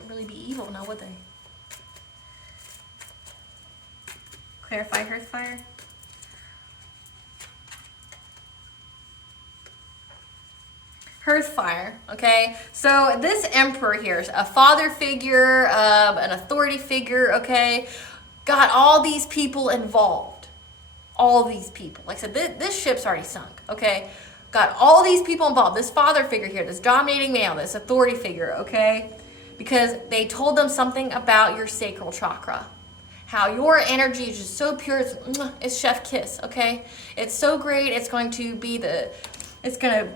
really be evil, now would they? Clarify, Hearth Fire. Hearth Fire, okay? So this Emperor here, a father figure, an authority figure, okay? Got all these people involved. All these people. Like I said, this ship's already sunk, okay? Got all these people involved. This father figure here, this dominating male, this authority figure, okay? Because they told them something about your sacral chakra. How your energy is just so pure, it's chef kiss, okay? It's so great, it's going to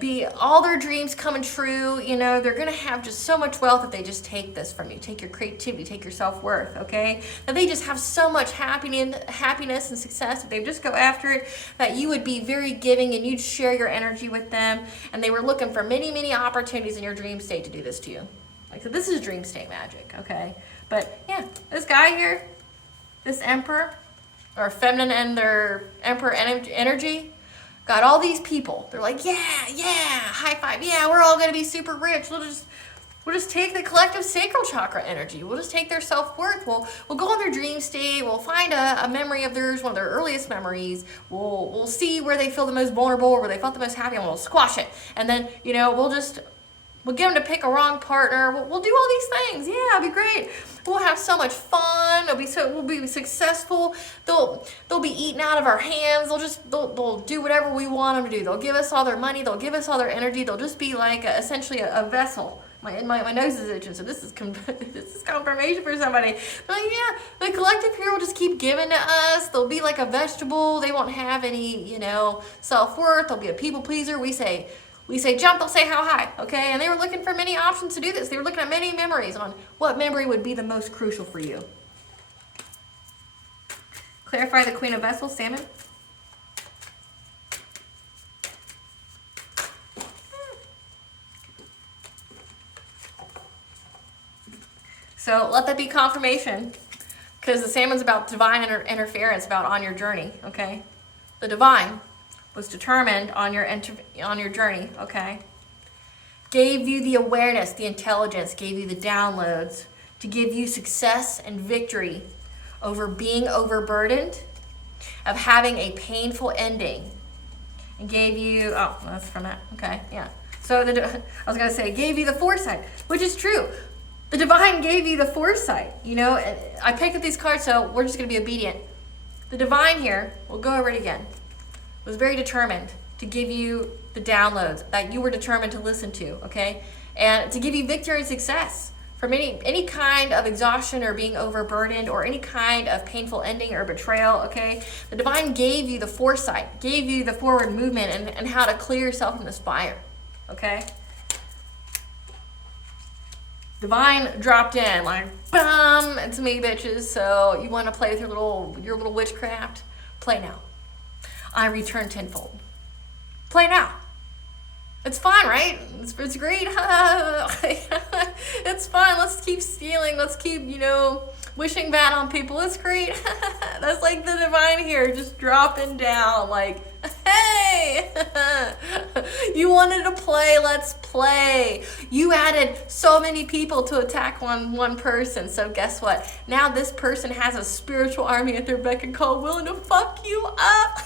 be all their dreams coming true. They're going to have just so much wealth if they just take this from you. Take your creativity, take your self-worth, okay? That they just have so much happiness and success if they just go after it, that you would be very giving and you'd share your energy with them. And they were looking for many, many opportunities in your dream state to do this to you. So this is dream state magic, okay? But yeah, this guy here, this Emperor, or feminine and their Emperor energy, got all these people. They're like, yeah, high five. Yeah, we're all gonna be super rich. We'll just take the collective sacral chakra energy. We'll just take their self-worth. We'll go on their dream state. We'll find a memory of theirs, one of their earliest memories. We'll see where they feel the most vulnerable, where they felt the most happy, and we'll squash it. And then, we'll get them to pick a wrong partner. We'll do all these things. Yeah, it'll be great. We'll have so much fun. We'll be successful. They'll be eating out of our hands. They'll do whatever we want them to do. They'll give us all their money. They'll give us all their energy. They'll just be like essentially a vessel. My nose is itching, so this is confirmation for somebody. But yeah, the collective here will just keep giving to us. They'll be like a vegetable. They won't have any, self-worth. They'll be a people pleaser. We say jump, they'll say how high, okay? And they were looking for many options to do this. They were looking at many memories on what memory would be the most crucial for you. Clarify the Queen of Vessels, Salmon. So let that be confirmation, because the Salmon's about divine interference, about on your journey, okay? The divine was determined on your journey, okay? Gave you the awareness, the intelligence, gave you the downloads to give you success and victory over being overburdened, of having a painful ending, and gave you, oh, that's from that, okay, yeah. So I was gonna say, gave you the foresight, which is true. The divine gave you the foresight, I picked up these cards, so we're just gonna be obedient. The divine here, we'll go over it again, was very determined to give you the downloads that you were determined to listen to, okay? And to give you victory and success from any kind of exhaustion or being overburdened or any kind of painful ending or betrayal, okay? The divine gave you the foresight, gave you the forward movement and how to clear yourself from this fire, okay? Divine dropped in like, bam, it's me, bitches. So you want to play with your little witchcraft? Play now. I return tenfold. Play now. It's fun, right? It's great. It's fun. Let's keep stealing. Let's keep, wishing bad on people. It's great. That's like the divine here, just dropping down like, hey, you wanted to play, let's play. You added so many people to attack one person. So guess what? Now this person has a spiritual army at their beck and call willing to fuck you up.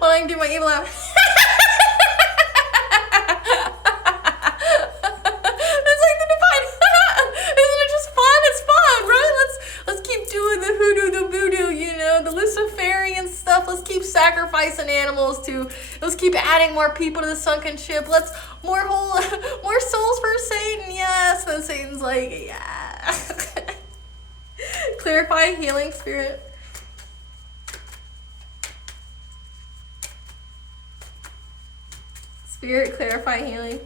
Well, I can do my evil laugh. It's like the divine. Isn't it just fun? It's fun, right? Let's keep doing the hoodoo, the voodoo, the Luciferian stuff. Let's keep sacrificing animals let's keep adding more people to the sunken ship. Let's more souls for Satan. Yes. And Satan's like, yeah. Clarify, healing, spirit. Spirit, clarify, healing.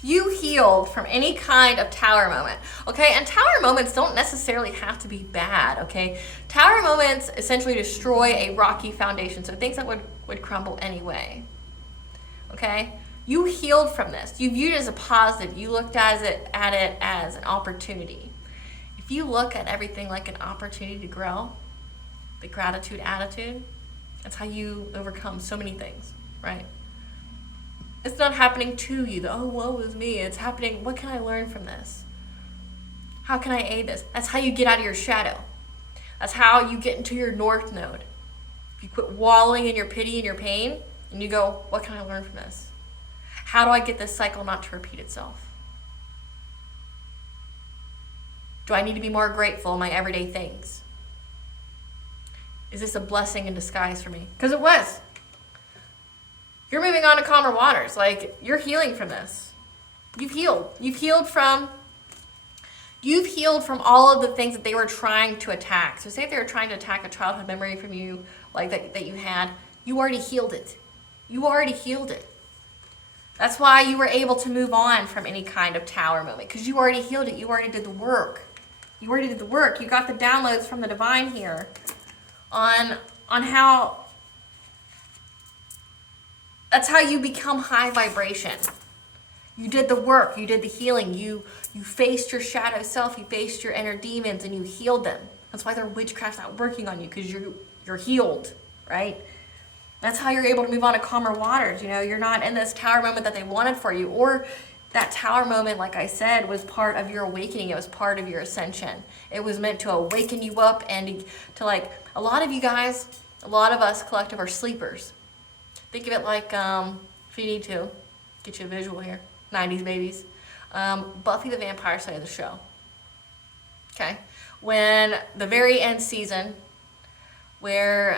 You healed from any kind of tower moment, okay? And tower moments don't necessarily have to be bad, okay? Tower moments essentially destroy a rocky foundation, so things that would crumble anyway, okay? You healed from this. You viewed it as a positive. You looked at it as an opportunity. If you look at everything like an opportunity to grow, the gratitude attitude, that's how you overcome so many things, right? It's not happening to you, oh, woe is me. It's happening, what can I learn from this? How can I aid this? That's how you get out of your shadow. That's how you get into your north node. You quit wallowing in your pity and your pain, and you go, what can I learn from this? How do I get this cycle not to repeat itself? Do I need to be more grateful in my everyday things? Is this a blessing in disguise for me? Because it was. You're moving on to calmer waters. Like, you're healing from this. You've healed. You've healed from all of the things that they were trying to attack. So say if they were trying to attack a childhood memory from you, like that you had, you already healed it. You already healed it. That's why you were able to move on from any kind of tower moment, because you already healed it. You already did the work. You already did the work. You got the downloads from the divine here on how. That's how you become high vibration. You did the work. You did the healing. You faced your shadow self. You faced your inner demons, and you healed them. That's why their witchcraft's not working on you, because you're healed, right? That's how you're able to move on to calmer waters. You're not in this tower moment that they wanted for you, or that tower moment, like I said, was part of your awakening. It was part of your ascension. It was meant to awaken you up and to like, a lot of you guys, a lot of us collective are sleepers. Think of it like, if you need to, get you a visual here, 90s babies, Buffy the Vampire Slayer, the show. Okay? When the very end season, where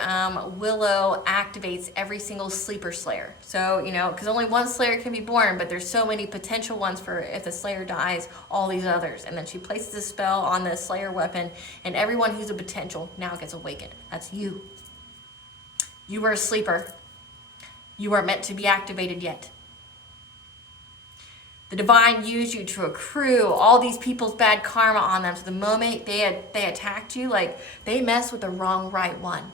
Willow activates every single sleeper slayer. So, because only one slayer can be born, but there's so many potential ones for if the slayer dies, all these others. And then she places a spell on the slayer weapon, and everyone who's a potential now gets awakened. That's you. You were a sleeper. You are meant to be activated yet. The divine used you to accrue all these people's bad karma on them. So the moment they attacked you, like, they messed with the wrong right one.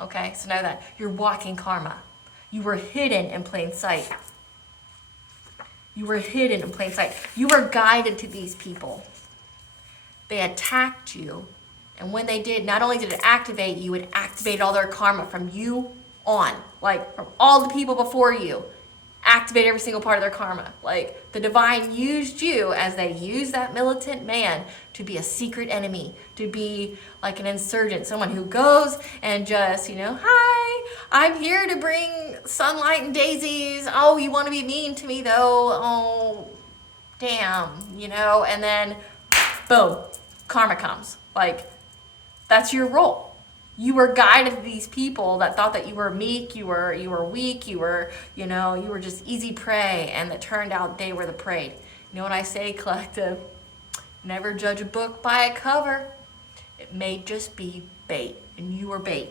Okay, so know that. You're walking karma. You were hidden in plain sight. You were hidden in plain sight. You were guided to these people. They attacked you. And when they did, not only did it activate you, it activated all their karma from you on. Like, from all the people before you. Activate every single part of their karma. Like, the divine used you as they used that militant man to be a secret enemy, to be like an insurgent, someone who goes and just, hi, I'm here to bring sunlight and daisies. Oh, you want to be mean to me though? Oh, damn, you know? And then, boom, karma comes. Like, that's your role. You were guided to these people that thought that you were meek, you were weak, you were just easy prey, and it turned out they were the prey. You know what I say, collective? Never judge a book by a cover. It may just be bait, and you were bait.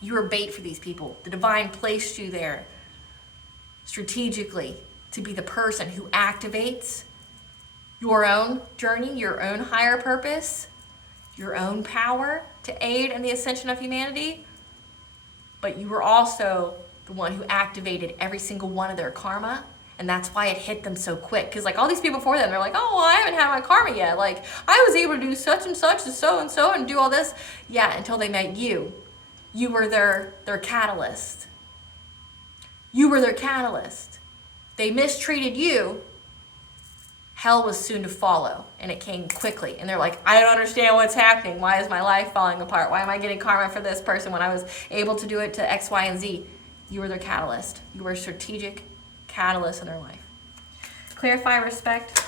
You were bait for these people. The divine placed you there strategically to be the person who activates your own journey, your own higher purpose, your own power to aid in the ascension of humanity. But you were also the one who activated every single one of their karma. And that's why it hit them so quick. Because like all these people before them, they're like, oh, well, I haven't had my karma yet. Like I was able to do such and such and so and do all this. Yeah, until they met you. You were their catalyst. You were their catalyst. They mistreated you. Hell was soon to follow, and it came quickly. And they're like, I don't understand what's happening. Why is my life falling apart? Why am I getting karma for this person when I was able to do it to X, Y, and Z? You were their catalyst. You were a strategic catalyst in their life. Clarify, respect.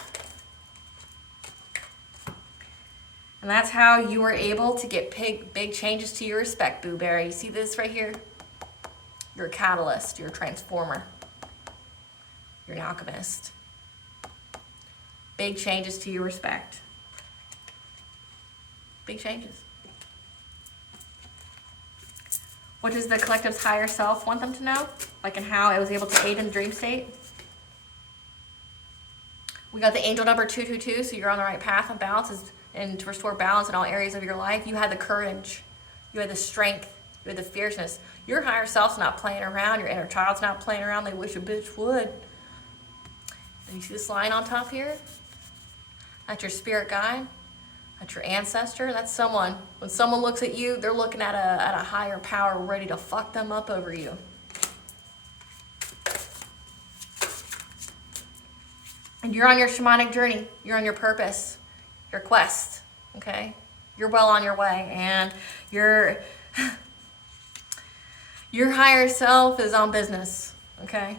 And that's how you were able to get big changes to your respect, Boo Berry. You see this right here? You're a catalyst. You're a transformer. You're an alchemist. Big changes to your respect. Big changes. What does the collective's higher self want them to know? Like in how it was able to aid in the dream state? We got the angel number 222, so you're on the right path of balance and to restore balance in all areas of your life. You had the courage. You had the strength. You had the fierceness. Your higher self's not playing around. Your inner child's not playing around. They wish a bitch would. And you see this line on top here? That's your spirit guide. That's your ancestor. That's someone. When someone looks at you, they're looking at a higher power ready to fuck them up over you. And you're on your shamanic journey. You're on your purpose, your quest, okay? You're well on your way, and your higher self is on business, okay?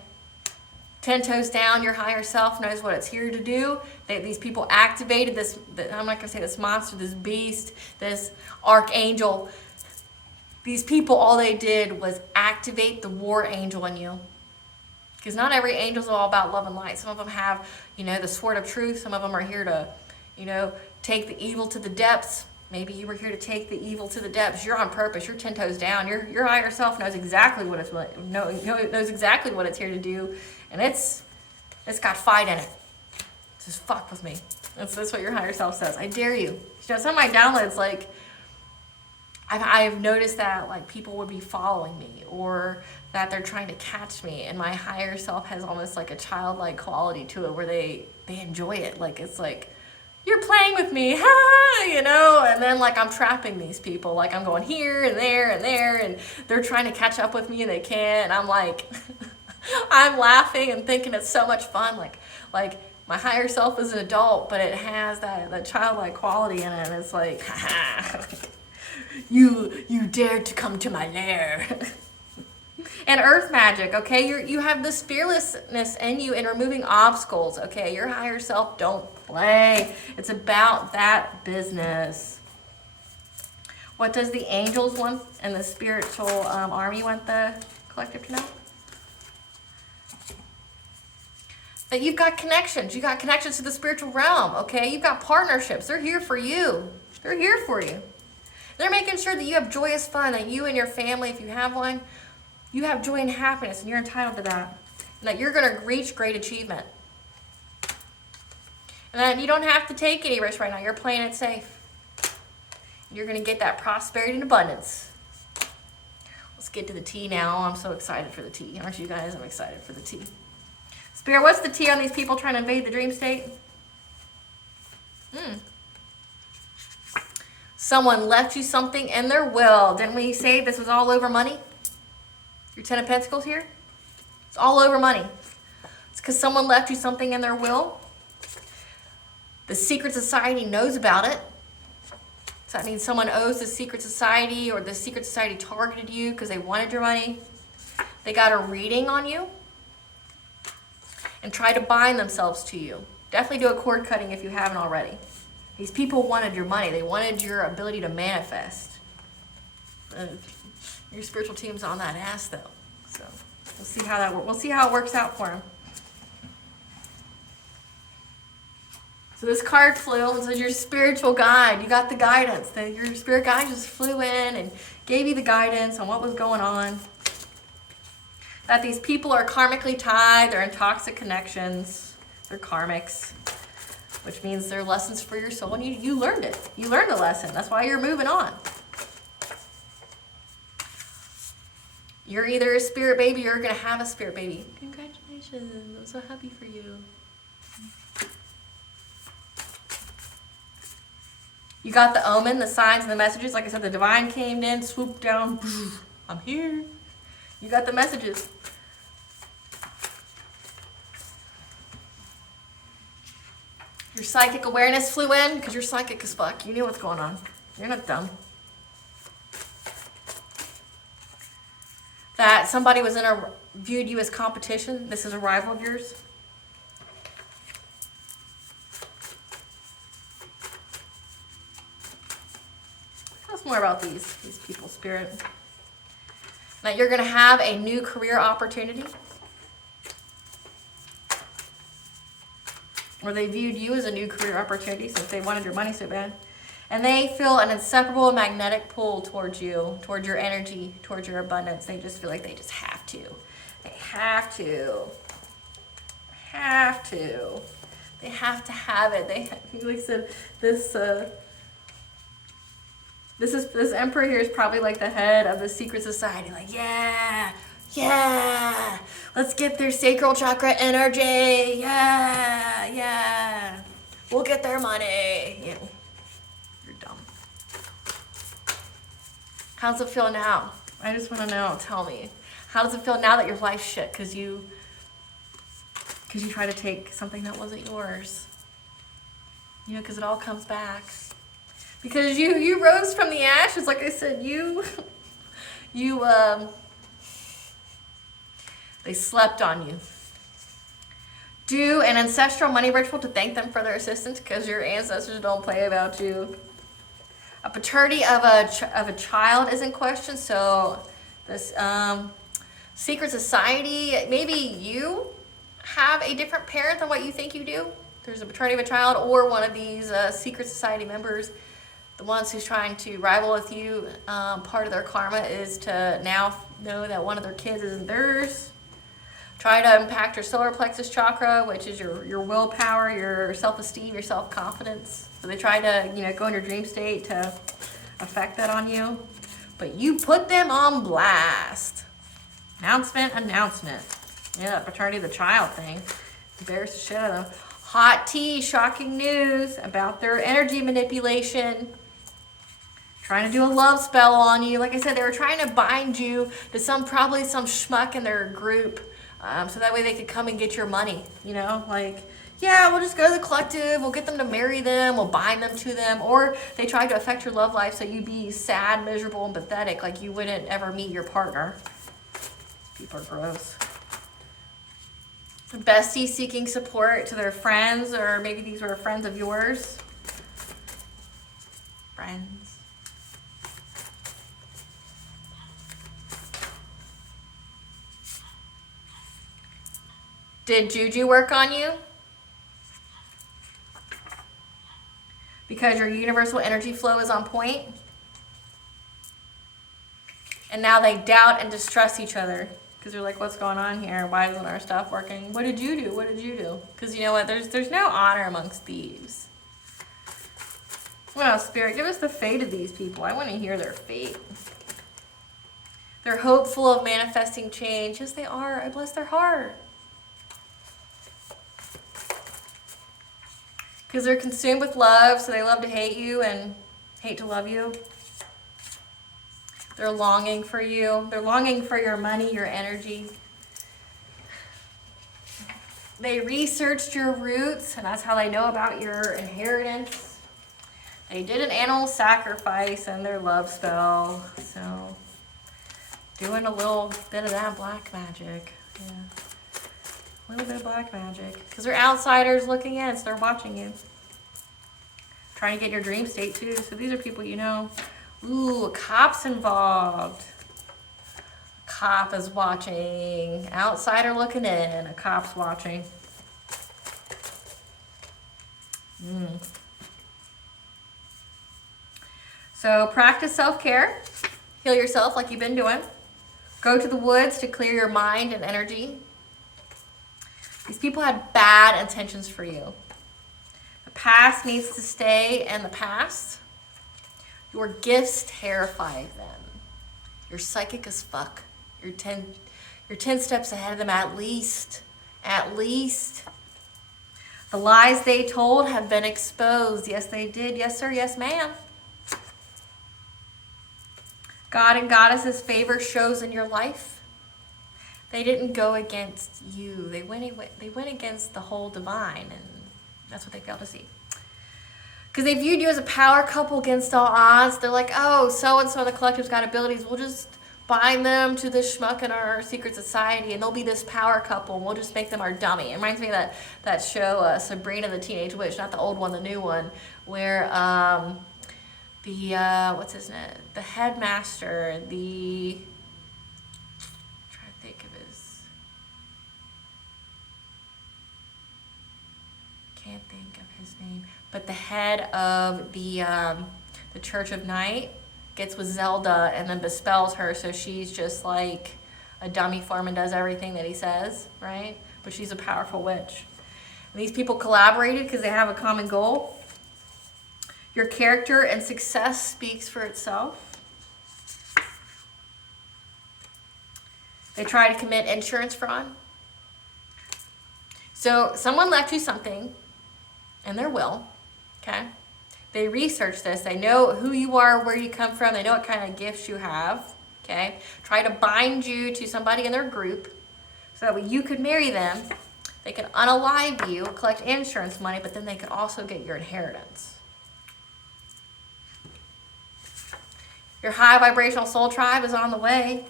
10 toes down, your higher self knows what it's here to do. These people activated this, I'm not gonna say this monster, this beast, this archangel. These people, all they did was activate the war angel in you. Because not every angel's all about love and light. Some of them have, the sword of truth. Some of them are here to, take the evil to the depths. Maybe you were here to take the evil to the depths. You're on purpose. You're 10 toes down. Your higher self knows exactly what knows exactly what it's here to do, and it's got fight in it. Just fuck with me. That's what your higher self says. I dare you. Some of my downloads, like, I've noticed that like people would be following me or that they're trying to catch me, and my higher self has almost like a childlike quality to it where they enjoy it. Like it's like, you're playing with me, and then like I'm trapping these people. Like I'm going here and there, and they're trying to catch up with me and they can't. And I'm like, I'm laughing and thinking it's so much fun. Like my higher self is an adult, but it has that childlike quality in it. And it's like, you dared to come to my lair. And earth magic, okay? You have this fearlessness in you in removing obstacles, okay? Your higher self don't play. It's about that business. What does the angels want and the spiritual army want the collective to know? That you've got connections. You got connections to the spiritual realm, okay? You've got partnerships. They're here for you. They're here for you. They're making sure that you have joyous fun, that you and your family, if you have one, you have joy and happiness, and you're entitled to that. And that you're going to reach great achievement. And that you don't have to take any risk right now. You're playing it safe. You're going to get that prosperity and abundance. Let's get to the tea now. I'm so excited for the tea. Aren't you guys? I'm excited for the tea. Spirit, what's the tea on these people trying to invade the dream state? Someone left you something in their will. Didn't we say this was all over money? Your 10 of Pentacles here? It's all over money. It's because someone left you something in their will. The secret society knows about it. So that means someone owes the secret society, or the secret society targeted you because they wanted your money. They got a reading on you and tried to bind themselves to you. Definitely do a cord cutting if you haven't already. These people wanted your money. They wanted your ability to manifest. Your spiritual team's on that ass though. So we'll see how that works. We'll see how it works out for them. So this card flew and says your spiritual guide. You got the guidance. Your spirit guide just flew in and gave you the guidance on what was going on. That these people are karmically tied. They're in toxic connections. They're karmics, which means they're lessons for your soul. And you learned it. You learned the lesson. That's why you're moving on. You're either a spirit baby or you're going to have a spirit baby. Congratulations. I'm so happy for you. You got the omen, the signs, and the messages. Like I said, the divine came in, swooped down. I'm here. You got the messages. Your psychic awareness flew in because you're psychic as fuck. You knew what's going on. You're not dumb. That somebody was viewed you as competition. This is a rival of yours. Tell us more about these people, spirit. That you're going to have a new career opportunity. Or they viewed you as a new career opportunity since they wanted your money so bad. And they feel an inseparable magnetic pull towards you, towards your energy, towards your abundance. They just feel like they just have to. They have to. Have to. They have to have it. Like I said, this emperor here is probably like the head of the secret society. Like, yeah, let's get their sacral chakra energy. Yeah. We'll get their money. Yeah. You're dumb. How does it feel now? I just want to know. Tell me. How does it feel now that your life's shit because you tried to take something that wasn't yours? You know, because it all comes back. Because you rose from the ashes, like I said, they slept on you. Do an ancestral money ritual to thank them for their assistance because your ancestors don't play about you. A paternity of a child is in question, so this secret society, maybe you have a different parent than what you think you do. There's a paternity of a child or one of these secret society members. The ones who's trying to rival with you, part of their karma is to now know that one of their kids isn't theirs. Try to impact your solar plexus chakra, which is your willpower, your self-esteem, your self-confidence. So they try to, go in your dream state to affect that on you. But you put them on blast. Announcement. Yeah, that paternity of the child thing. Embarrassed the shit out of them. Hot tea, shocking news about their energy manipulation. Trying to do a love spell on you. Like I said, they were trying to bind you to probably some schmuck in their group. So that way they could come and get your money. We'll just go to the collective. We'll get them to marry them. We'll bind them to them. Or they tried to affect your love life so you'd be sad, miserable, and pathetic. Like you wouldn't ever meet your partner. People are gross. Bestie seeking support to their friends, or maybe these were friends of yours. Friends. Did Juju work on you? Because your universal energy flow is on point? And now they doubt and distrust each other. Because they're like, what's going on here? Why isn't our stuff working? What did you do? Because you know what? There's no honor amongst thieves. Well, Spirit, give us the fate of these people. I want to hear their fate. They're hopeful of manifesting change. Yes, they are. I bless their heart. Because they're consumed with love, so they love to hate you and hate to love you. They're longing for you. They're longing for your money, your energy. They researched your roots, and that's how they know about your inheritance. They did an animal sacrifice in their love spell, so doing a little bit of that black magic. Yeah, a little bit of black magic. Because they're outsiders looking in, so they're watching you. Trying to get your dream state too. So these are people you know. Ooh, a cop's involved. A cop is watching. Outsider looking in. A cop's watching. So practice self-care. Heal yourself like you've been doing. Go to the woods to clear your mind and energy. These people had bad intentions for you. The past needs to stay in the past. Your gifts terrify them. You're psychic as fuck. You're 10 steps ahead of them at least. At least. The lies they told have been exposed. Yes, they did. Yes, sir. Yes, ma'am. God and Goddess's favor shows in your life. They didn't go against you. They went against the whole divine, and that's what they failed to see. Because they viewed you as a power couple against all odds. They're like, oh, so-and-so, the collective's got abilities. We'll just bind them to this schmuck in our secret society, and they'll be this power couple, and we'll just make them our dummy. It reminds me of that show, Sabrina the Teenage Witch, not the old one, the new one, where what's his name? The headmaster, I'm trying to think of his, can't think of his name, but the head of the Church of Night gets with Zelda and then bespells her, so she's just like a dummy for him and does everything that he says, right? But she's a powerful witch. And these people collaborated because they have a common goal. Your character and success speaks for itself. They try to commit insurance fraud. So someone left you something in their will, okay? They researched this. They know who you are, where you come from. They know what kind of gifts you have, okay? Try to bind you to somebody in their group so that way you could marry them. They could unalive you, collect insurance money, but then they could also get your inheritance. Your high vibrational soul tribe is on the way.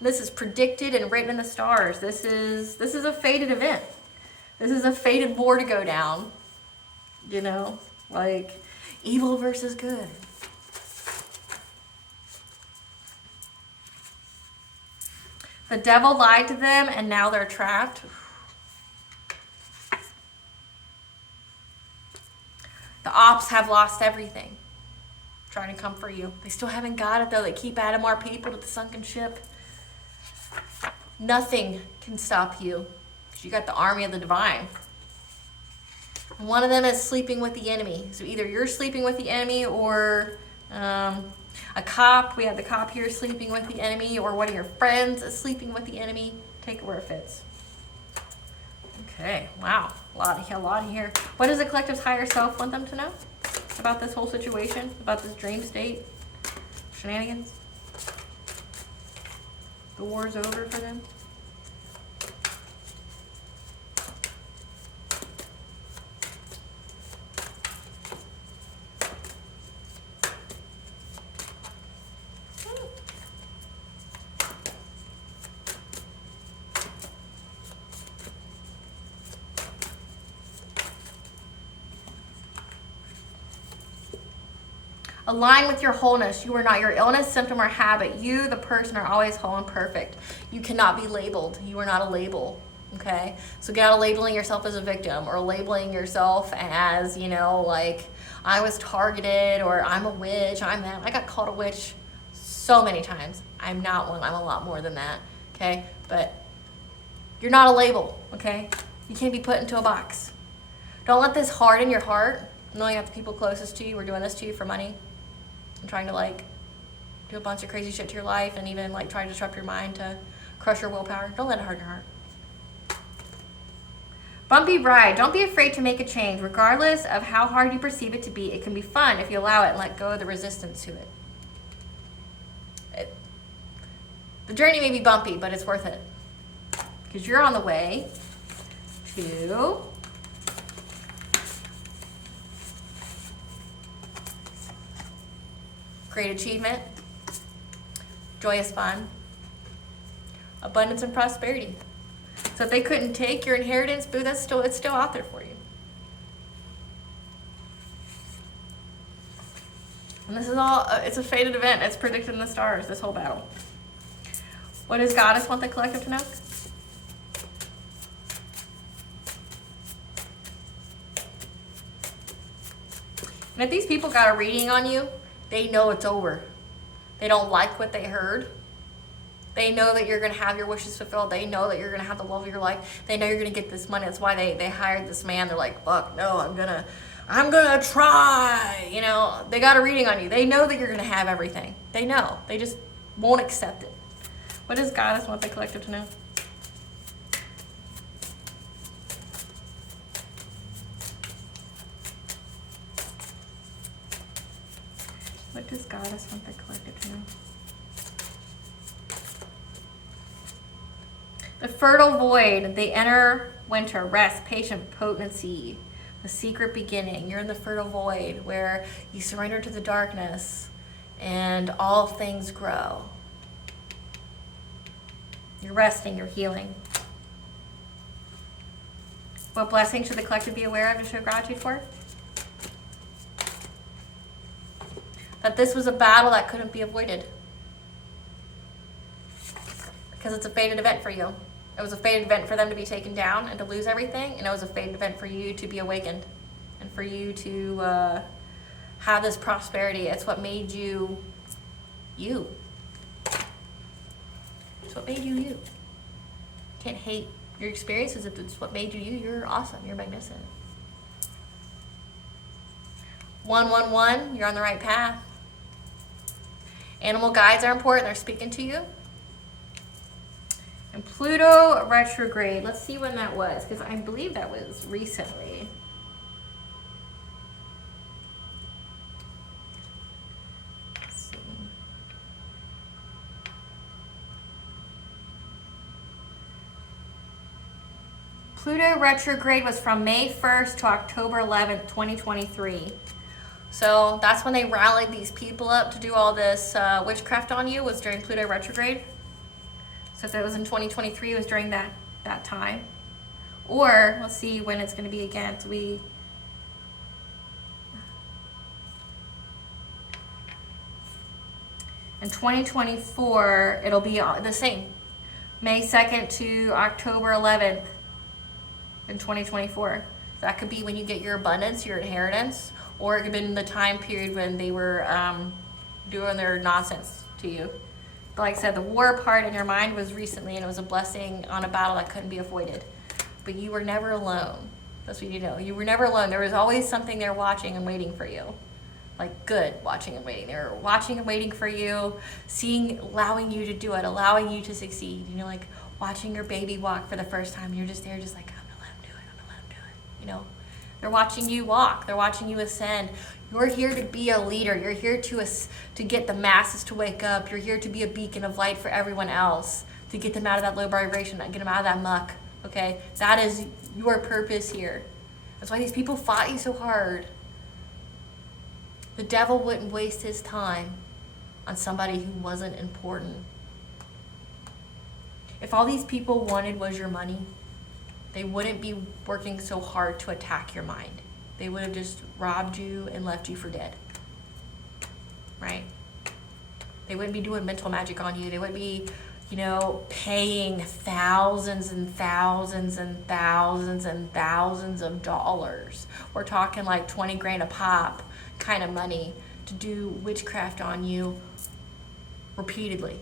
This is predicted and written in the stars. This is a fated event. This is a fated war to go down. You know, like evil versus good. The devil lied to them and now they're trapped. The ops have lost everything. Trying to come for you. They still haven't got it though. They keep adding more people to the sunken ship. Nothing can stop you because you got the army of the divine. And one of them is sleeping with the enemy. So either you're sleeping with the enemy or a cop. We have the cop here sleeping with the enemy, or one of your friends is sleeping with the enemy. Take it where it fits. Okay, wow. A lot here. What does the collective's higher self want them to know about this whole situation, about this dream state, shenanigans? The war's over for them. Align with your wholeness. You are not your illness, symptom, or habit. You, the person, are always whole and perfect. You cannot be labeled. You are not a label, okay? So get out of labeling yourself as a victim or labeling yourself as, you know, like, I was targeted or I'm a witch, I'm that. I got called a witch so many times. I'm not one. I'm a lot more than that, okay? But you're not a label, okay? You can't be put into a box. Don't let this harden your heart, knowing that the people closest to you are doing this to you for money. And trying to like do a bunch of crazy shit to your life and even like try to disrupt your mind to crush your willpower. Don't let it harden your heart. Bumpy bride, don't be afraid to make a change. Regardless of how hard you perceive it to be, it can be fun if you allow it and let go of the resistance to it. The journey may be bumpy, but it's worth it. Because you're on the way to great achievement, joyous fun, abundance and prosperity. So if they couldn't take your inheritance, boo, it's still out there for you. And this is all, it's a fated event. It's predicted in the stars, this whole battle. What does Goddess want the collective to know? And if these people got a reading on you, they know it's over. They don't like what they heard. They know that you're going to have your wishes fulfilled. They know that you're going to have the love of your life. They know you're going to get this money. That's why they hired this man. They're like, fuck, no, I'm gonna try. You know, they got a reading on you. They know that you're going to have everything. They know. They just won't accept it. What does Goddess want the collective to know? What does Goddess want the collective to know? The fertile void, the inner winter, rest, patient potency, the secret beginning. You're in the fertile void where you surrender to the darkness and all things grow. You're resting, you're healing. What blessing should the collective be aware of to show gratitude for? That this was a battle that couldn't be avoided. Because it's a fated event for you. It was a fated event for them to be taken down and to lose everything, and it was a fated event for you to be awakened and for you to have this prosperity. It's what made you you. It's what made you you. Can't hate your experiences if it's what made you you. You're awesome. You're magnificent. 111, you're on the right path. Animal guides are important. They're speaking to you. And Pluto retrograde. Let's see when that was, because I believe that was recently. Let's see. Pluto retrograde was from May 1st to October 11th, 2023. So that's when they rallied these people up to do all this witchcraft on you, was during Pluto retrograde. So if it was in 2023, it was during that time. Or let's see when it's going to be again. So in 2024, it'll be the same. May 2nd to October 11th in 2024. So that could be when you get your abundance, your inheritance, or it could have been the time period when they were doing their nonsense to you. But like I said, the war part in your mind was recently, and it was a blessing on a battle that couldn't be avoided. But you were never alone. That's what you know. You were never alone. There was always something there watching and waiting for you. Like good watching and waiting. They were watching and waiting for you, seeing, allowing you to do it, allowing you to succeed. You know, like watching your baby walk for the first time. You're just there just like, I'm gonna let him do it. I'm gonna let him do it. You know, they're watching you walk. They're watching you ascend. You're here to be a leader. You're here to get the masses to wake up. You're here to be a beacon of light for everyone else, to get them out of that low vibration, get them out of that muck, okay? That is your purpose here. That's why these people fought you so hard. The devil wouldn't waste his time on somebody who wasn't important. If all these people wanted was your money, they wouldn't be working so hard to attack your mind. They would have just robbed you and left you for dead, right? They wouldn't be doing mental magic on you. They wouldn't be, you know, paying thousands and thousands and thousands and thousands of dollars. We're talking like 20 grand a pop kind of money to do witchcraft on you repeatedly.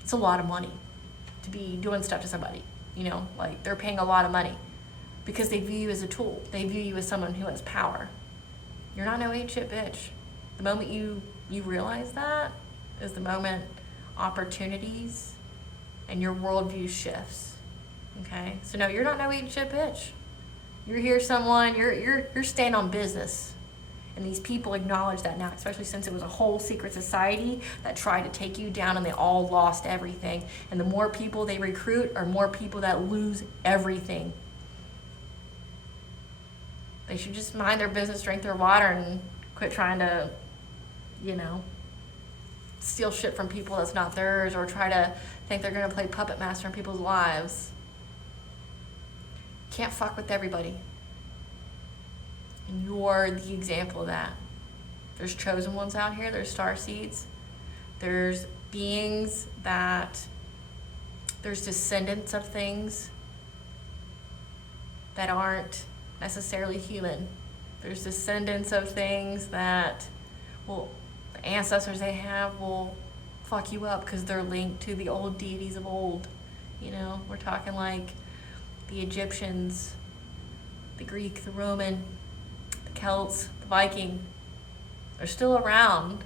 It's a lot of money to be doing stuff to somebody, you know, like they're paying a lot of money. Because they view you as a tool. They view you as someone who has power. You're not no 8-shit bitch. The moment you realize that is the moment opportunities and your worldview shifts. Okay? So no, you're not no 8-shit bitch. You're here someone, you're staying on business. And these people acknowledge that now, especially since it was a whole secret society that tried to take you down and they all lost everything. And the more people they recruit are more people that lose everything. They should just mind their business, drink their water, and quit trying to, you know, steal shit from people that's not theirs, or try to think they're gonna play puppet master in people's lives. Can't fuck with everybody. And you're the example of that. There's chosen ones out here, there's star seeds, there's beings that, there's descendants of things that aren't necessarily human. There's descendants of things that, well, the ancestors they have will fuck you up because they're linked to the old deities of old. You know, we're talking like the Egyptians, the Greek, the Roman, the Celts, the Viking. They're still around.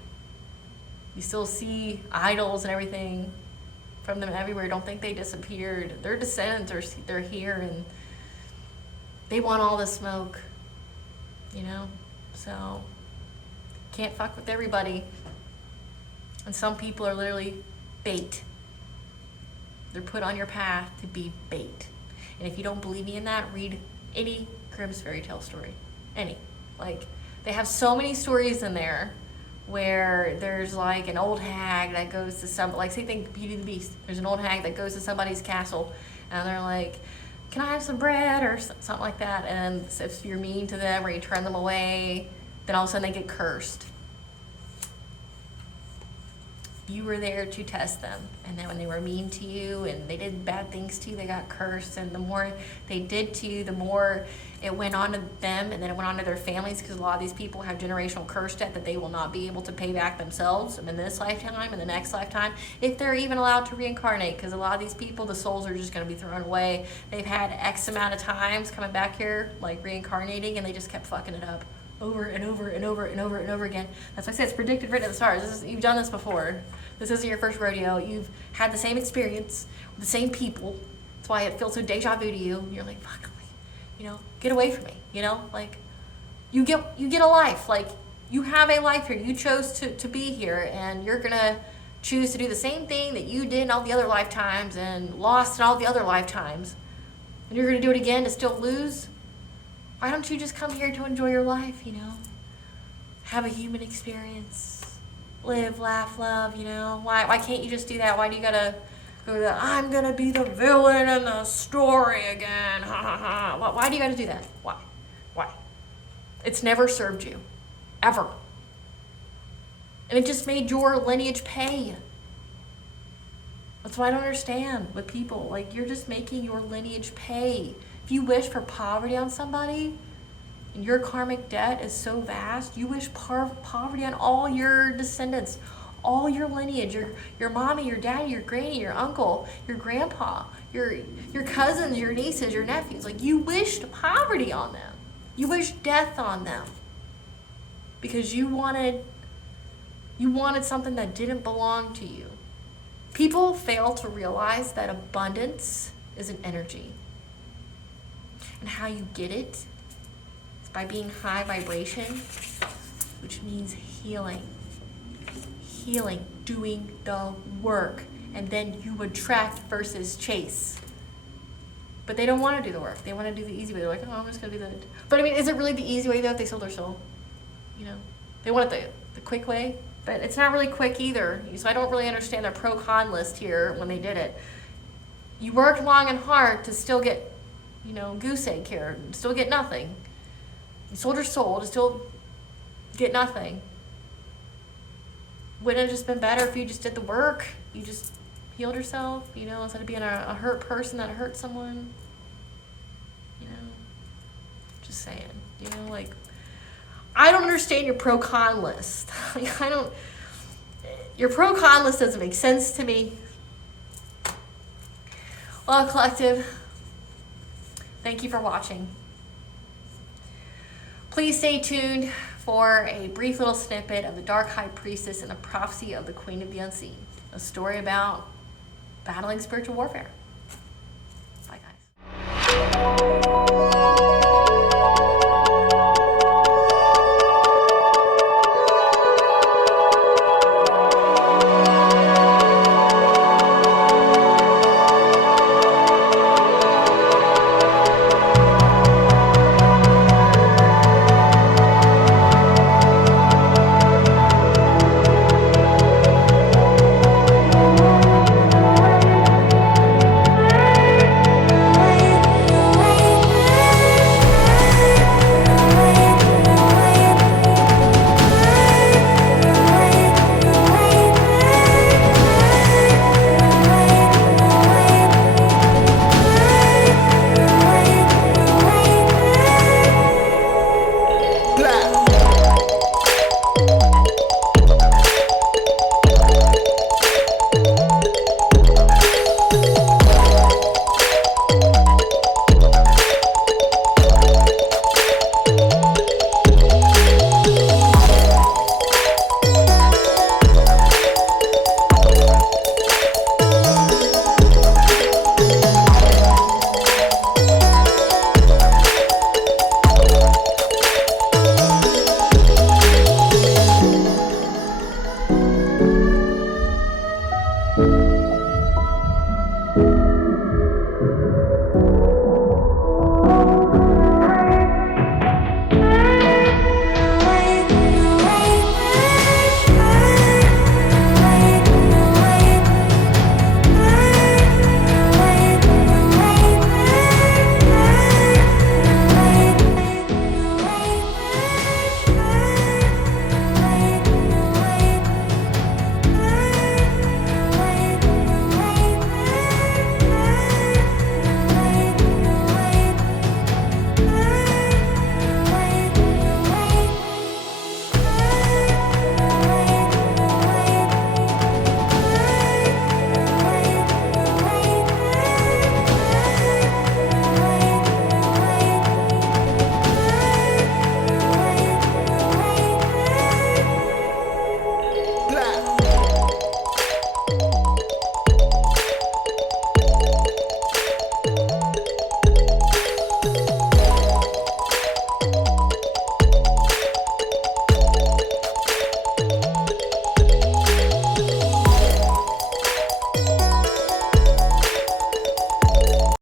You still see idols and everything from them everywhere. Don't think they disappeared. Their descendants they're here, and they want all the smoke, you know? So, can't fuck with everybody. And some people are literally bait. They're put on your path to be bait. And if you don't believe me in that, read any Grimm's fairy tale story. Any. Like, they have so many stories in there where there's like an old hag that goes to some, like say think Beauty and the Beast. There's an old hag that goes to somebody's castle and they're like, can I have some bread or something like that? And if you're mean to them or you turn them away, then all of a sudden they get cursed. You were there to test them, and then when they were mean to you and they did bad things to you, they got cursed. And the more they did to you, the more it went on to them, and then it went on to their families, because a lot of these people have generational curse debt that they will not be able to pay back themselves in this lifetime, in the next lifetime, if they're even allowed to reincarnate. Because a lot of these people, the souls are just going to be thrown away. They've had X amount of times coming back here, like reincarnating, and they just kept fucking it up over and over and over and over and over again. That's why I say it's predicted, written in the stars. You've done this before. This isn't your first rodeo. You've had the same experience with the same people. That's why it feels so deja vu to you. You're like, fuck, you know, get away from me. You know, like you get a life. Like you have a life here. You chose to be here, and you're gonna choose to do the same thing that you did in all the other lifetimes and lost in all the other lifetimes, and you're gonna do it again to still lose. Why don't you just come here to enjoy your life, you know? Have a human experience. Live, laugh, love, you know? Why can't you just do that? Why do you gotta go to the, I'm gonna be the villain in the story again, ha ha ha. Why do you gotta do that? Why? It's never served you. Ever. And it just made your lineage pay. That's why I don't understand with people. Like, you're just making your lineage pay. If you wish for poverty on somebody, and your karmic debt is so vast, you wish poverty on all your descendants, all your lineage, your mommy, your daddy, your granny, your uncle, your grandpa, your cousins, your nieces, your nephews. Like, you wished poverty on them. You wished death on them. Because you wanted something that didn't belong to you. People fail to realize that abundance is an energy. And how you get it is by being high vibration, which means healing. Healing, doing the work, and then you attract versus chase. But they don't want to do the work. They want to do the easy way. They're like, oh, I'm just going to do that. But I mean, is it really the easy way though if they sold their soul? You know, they want it the quick way, but it's not really quick either. So I don't really understand their pro-con list here when they did it. You worked long and hard to still get, you know, goose egg here, still get nothing. You sold your soul to still get nothing. Wouldn't it have just been better if you just did the work? You just healed yourself, you know, instead of being a hurt person that hurt someone. You know, just saying, you know, like, I don't understand your pro-con list. Like, your pro-con list doesn't make sense to me. Well, collective, thank you for watching. Please stay tuned for a brief little snippet of the Dark High Priestess and the Prophecy of the Queen of the Unseen, a story about battling spiritual warfare.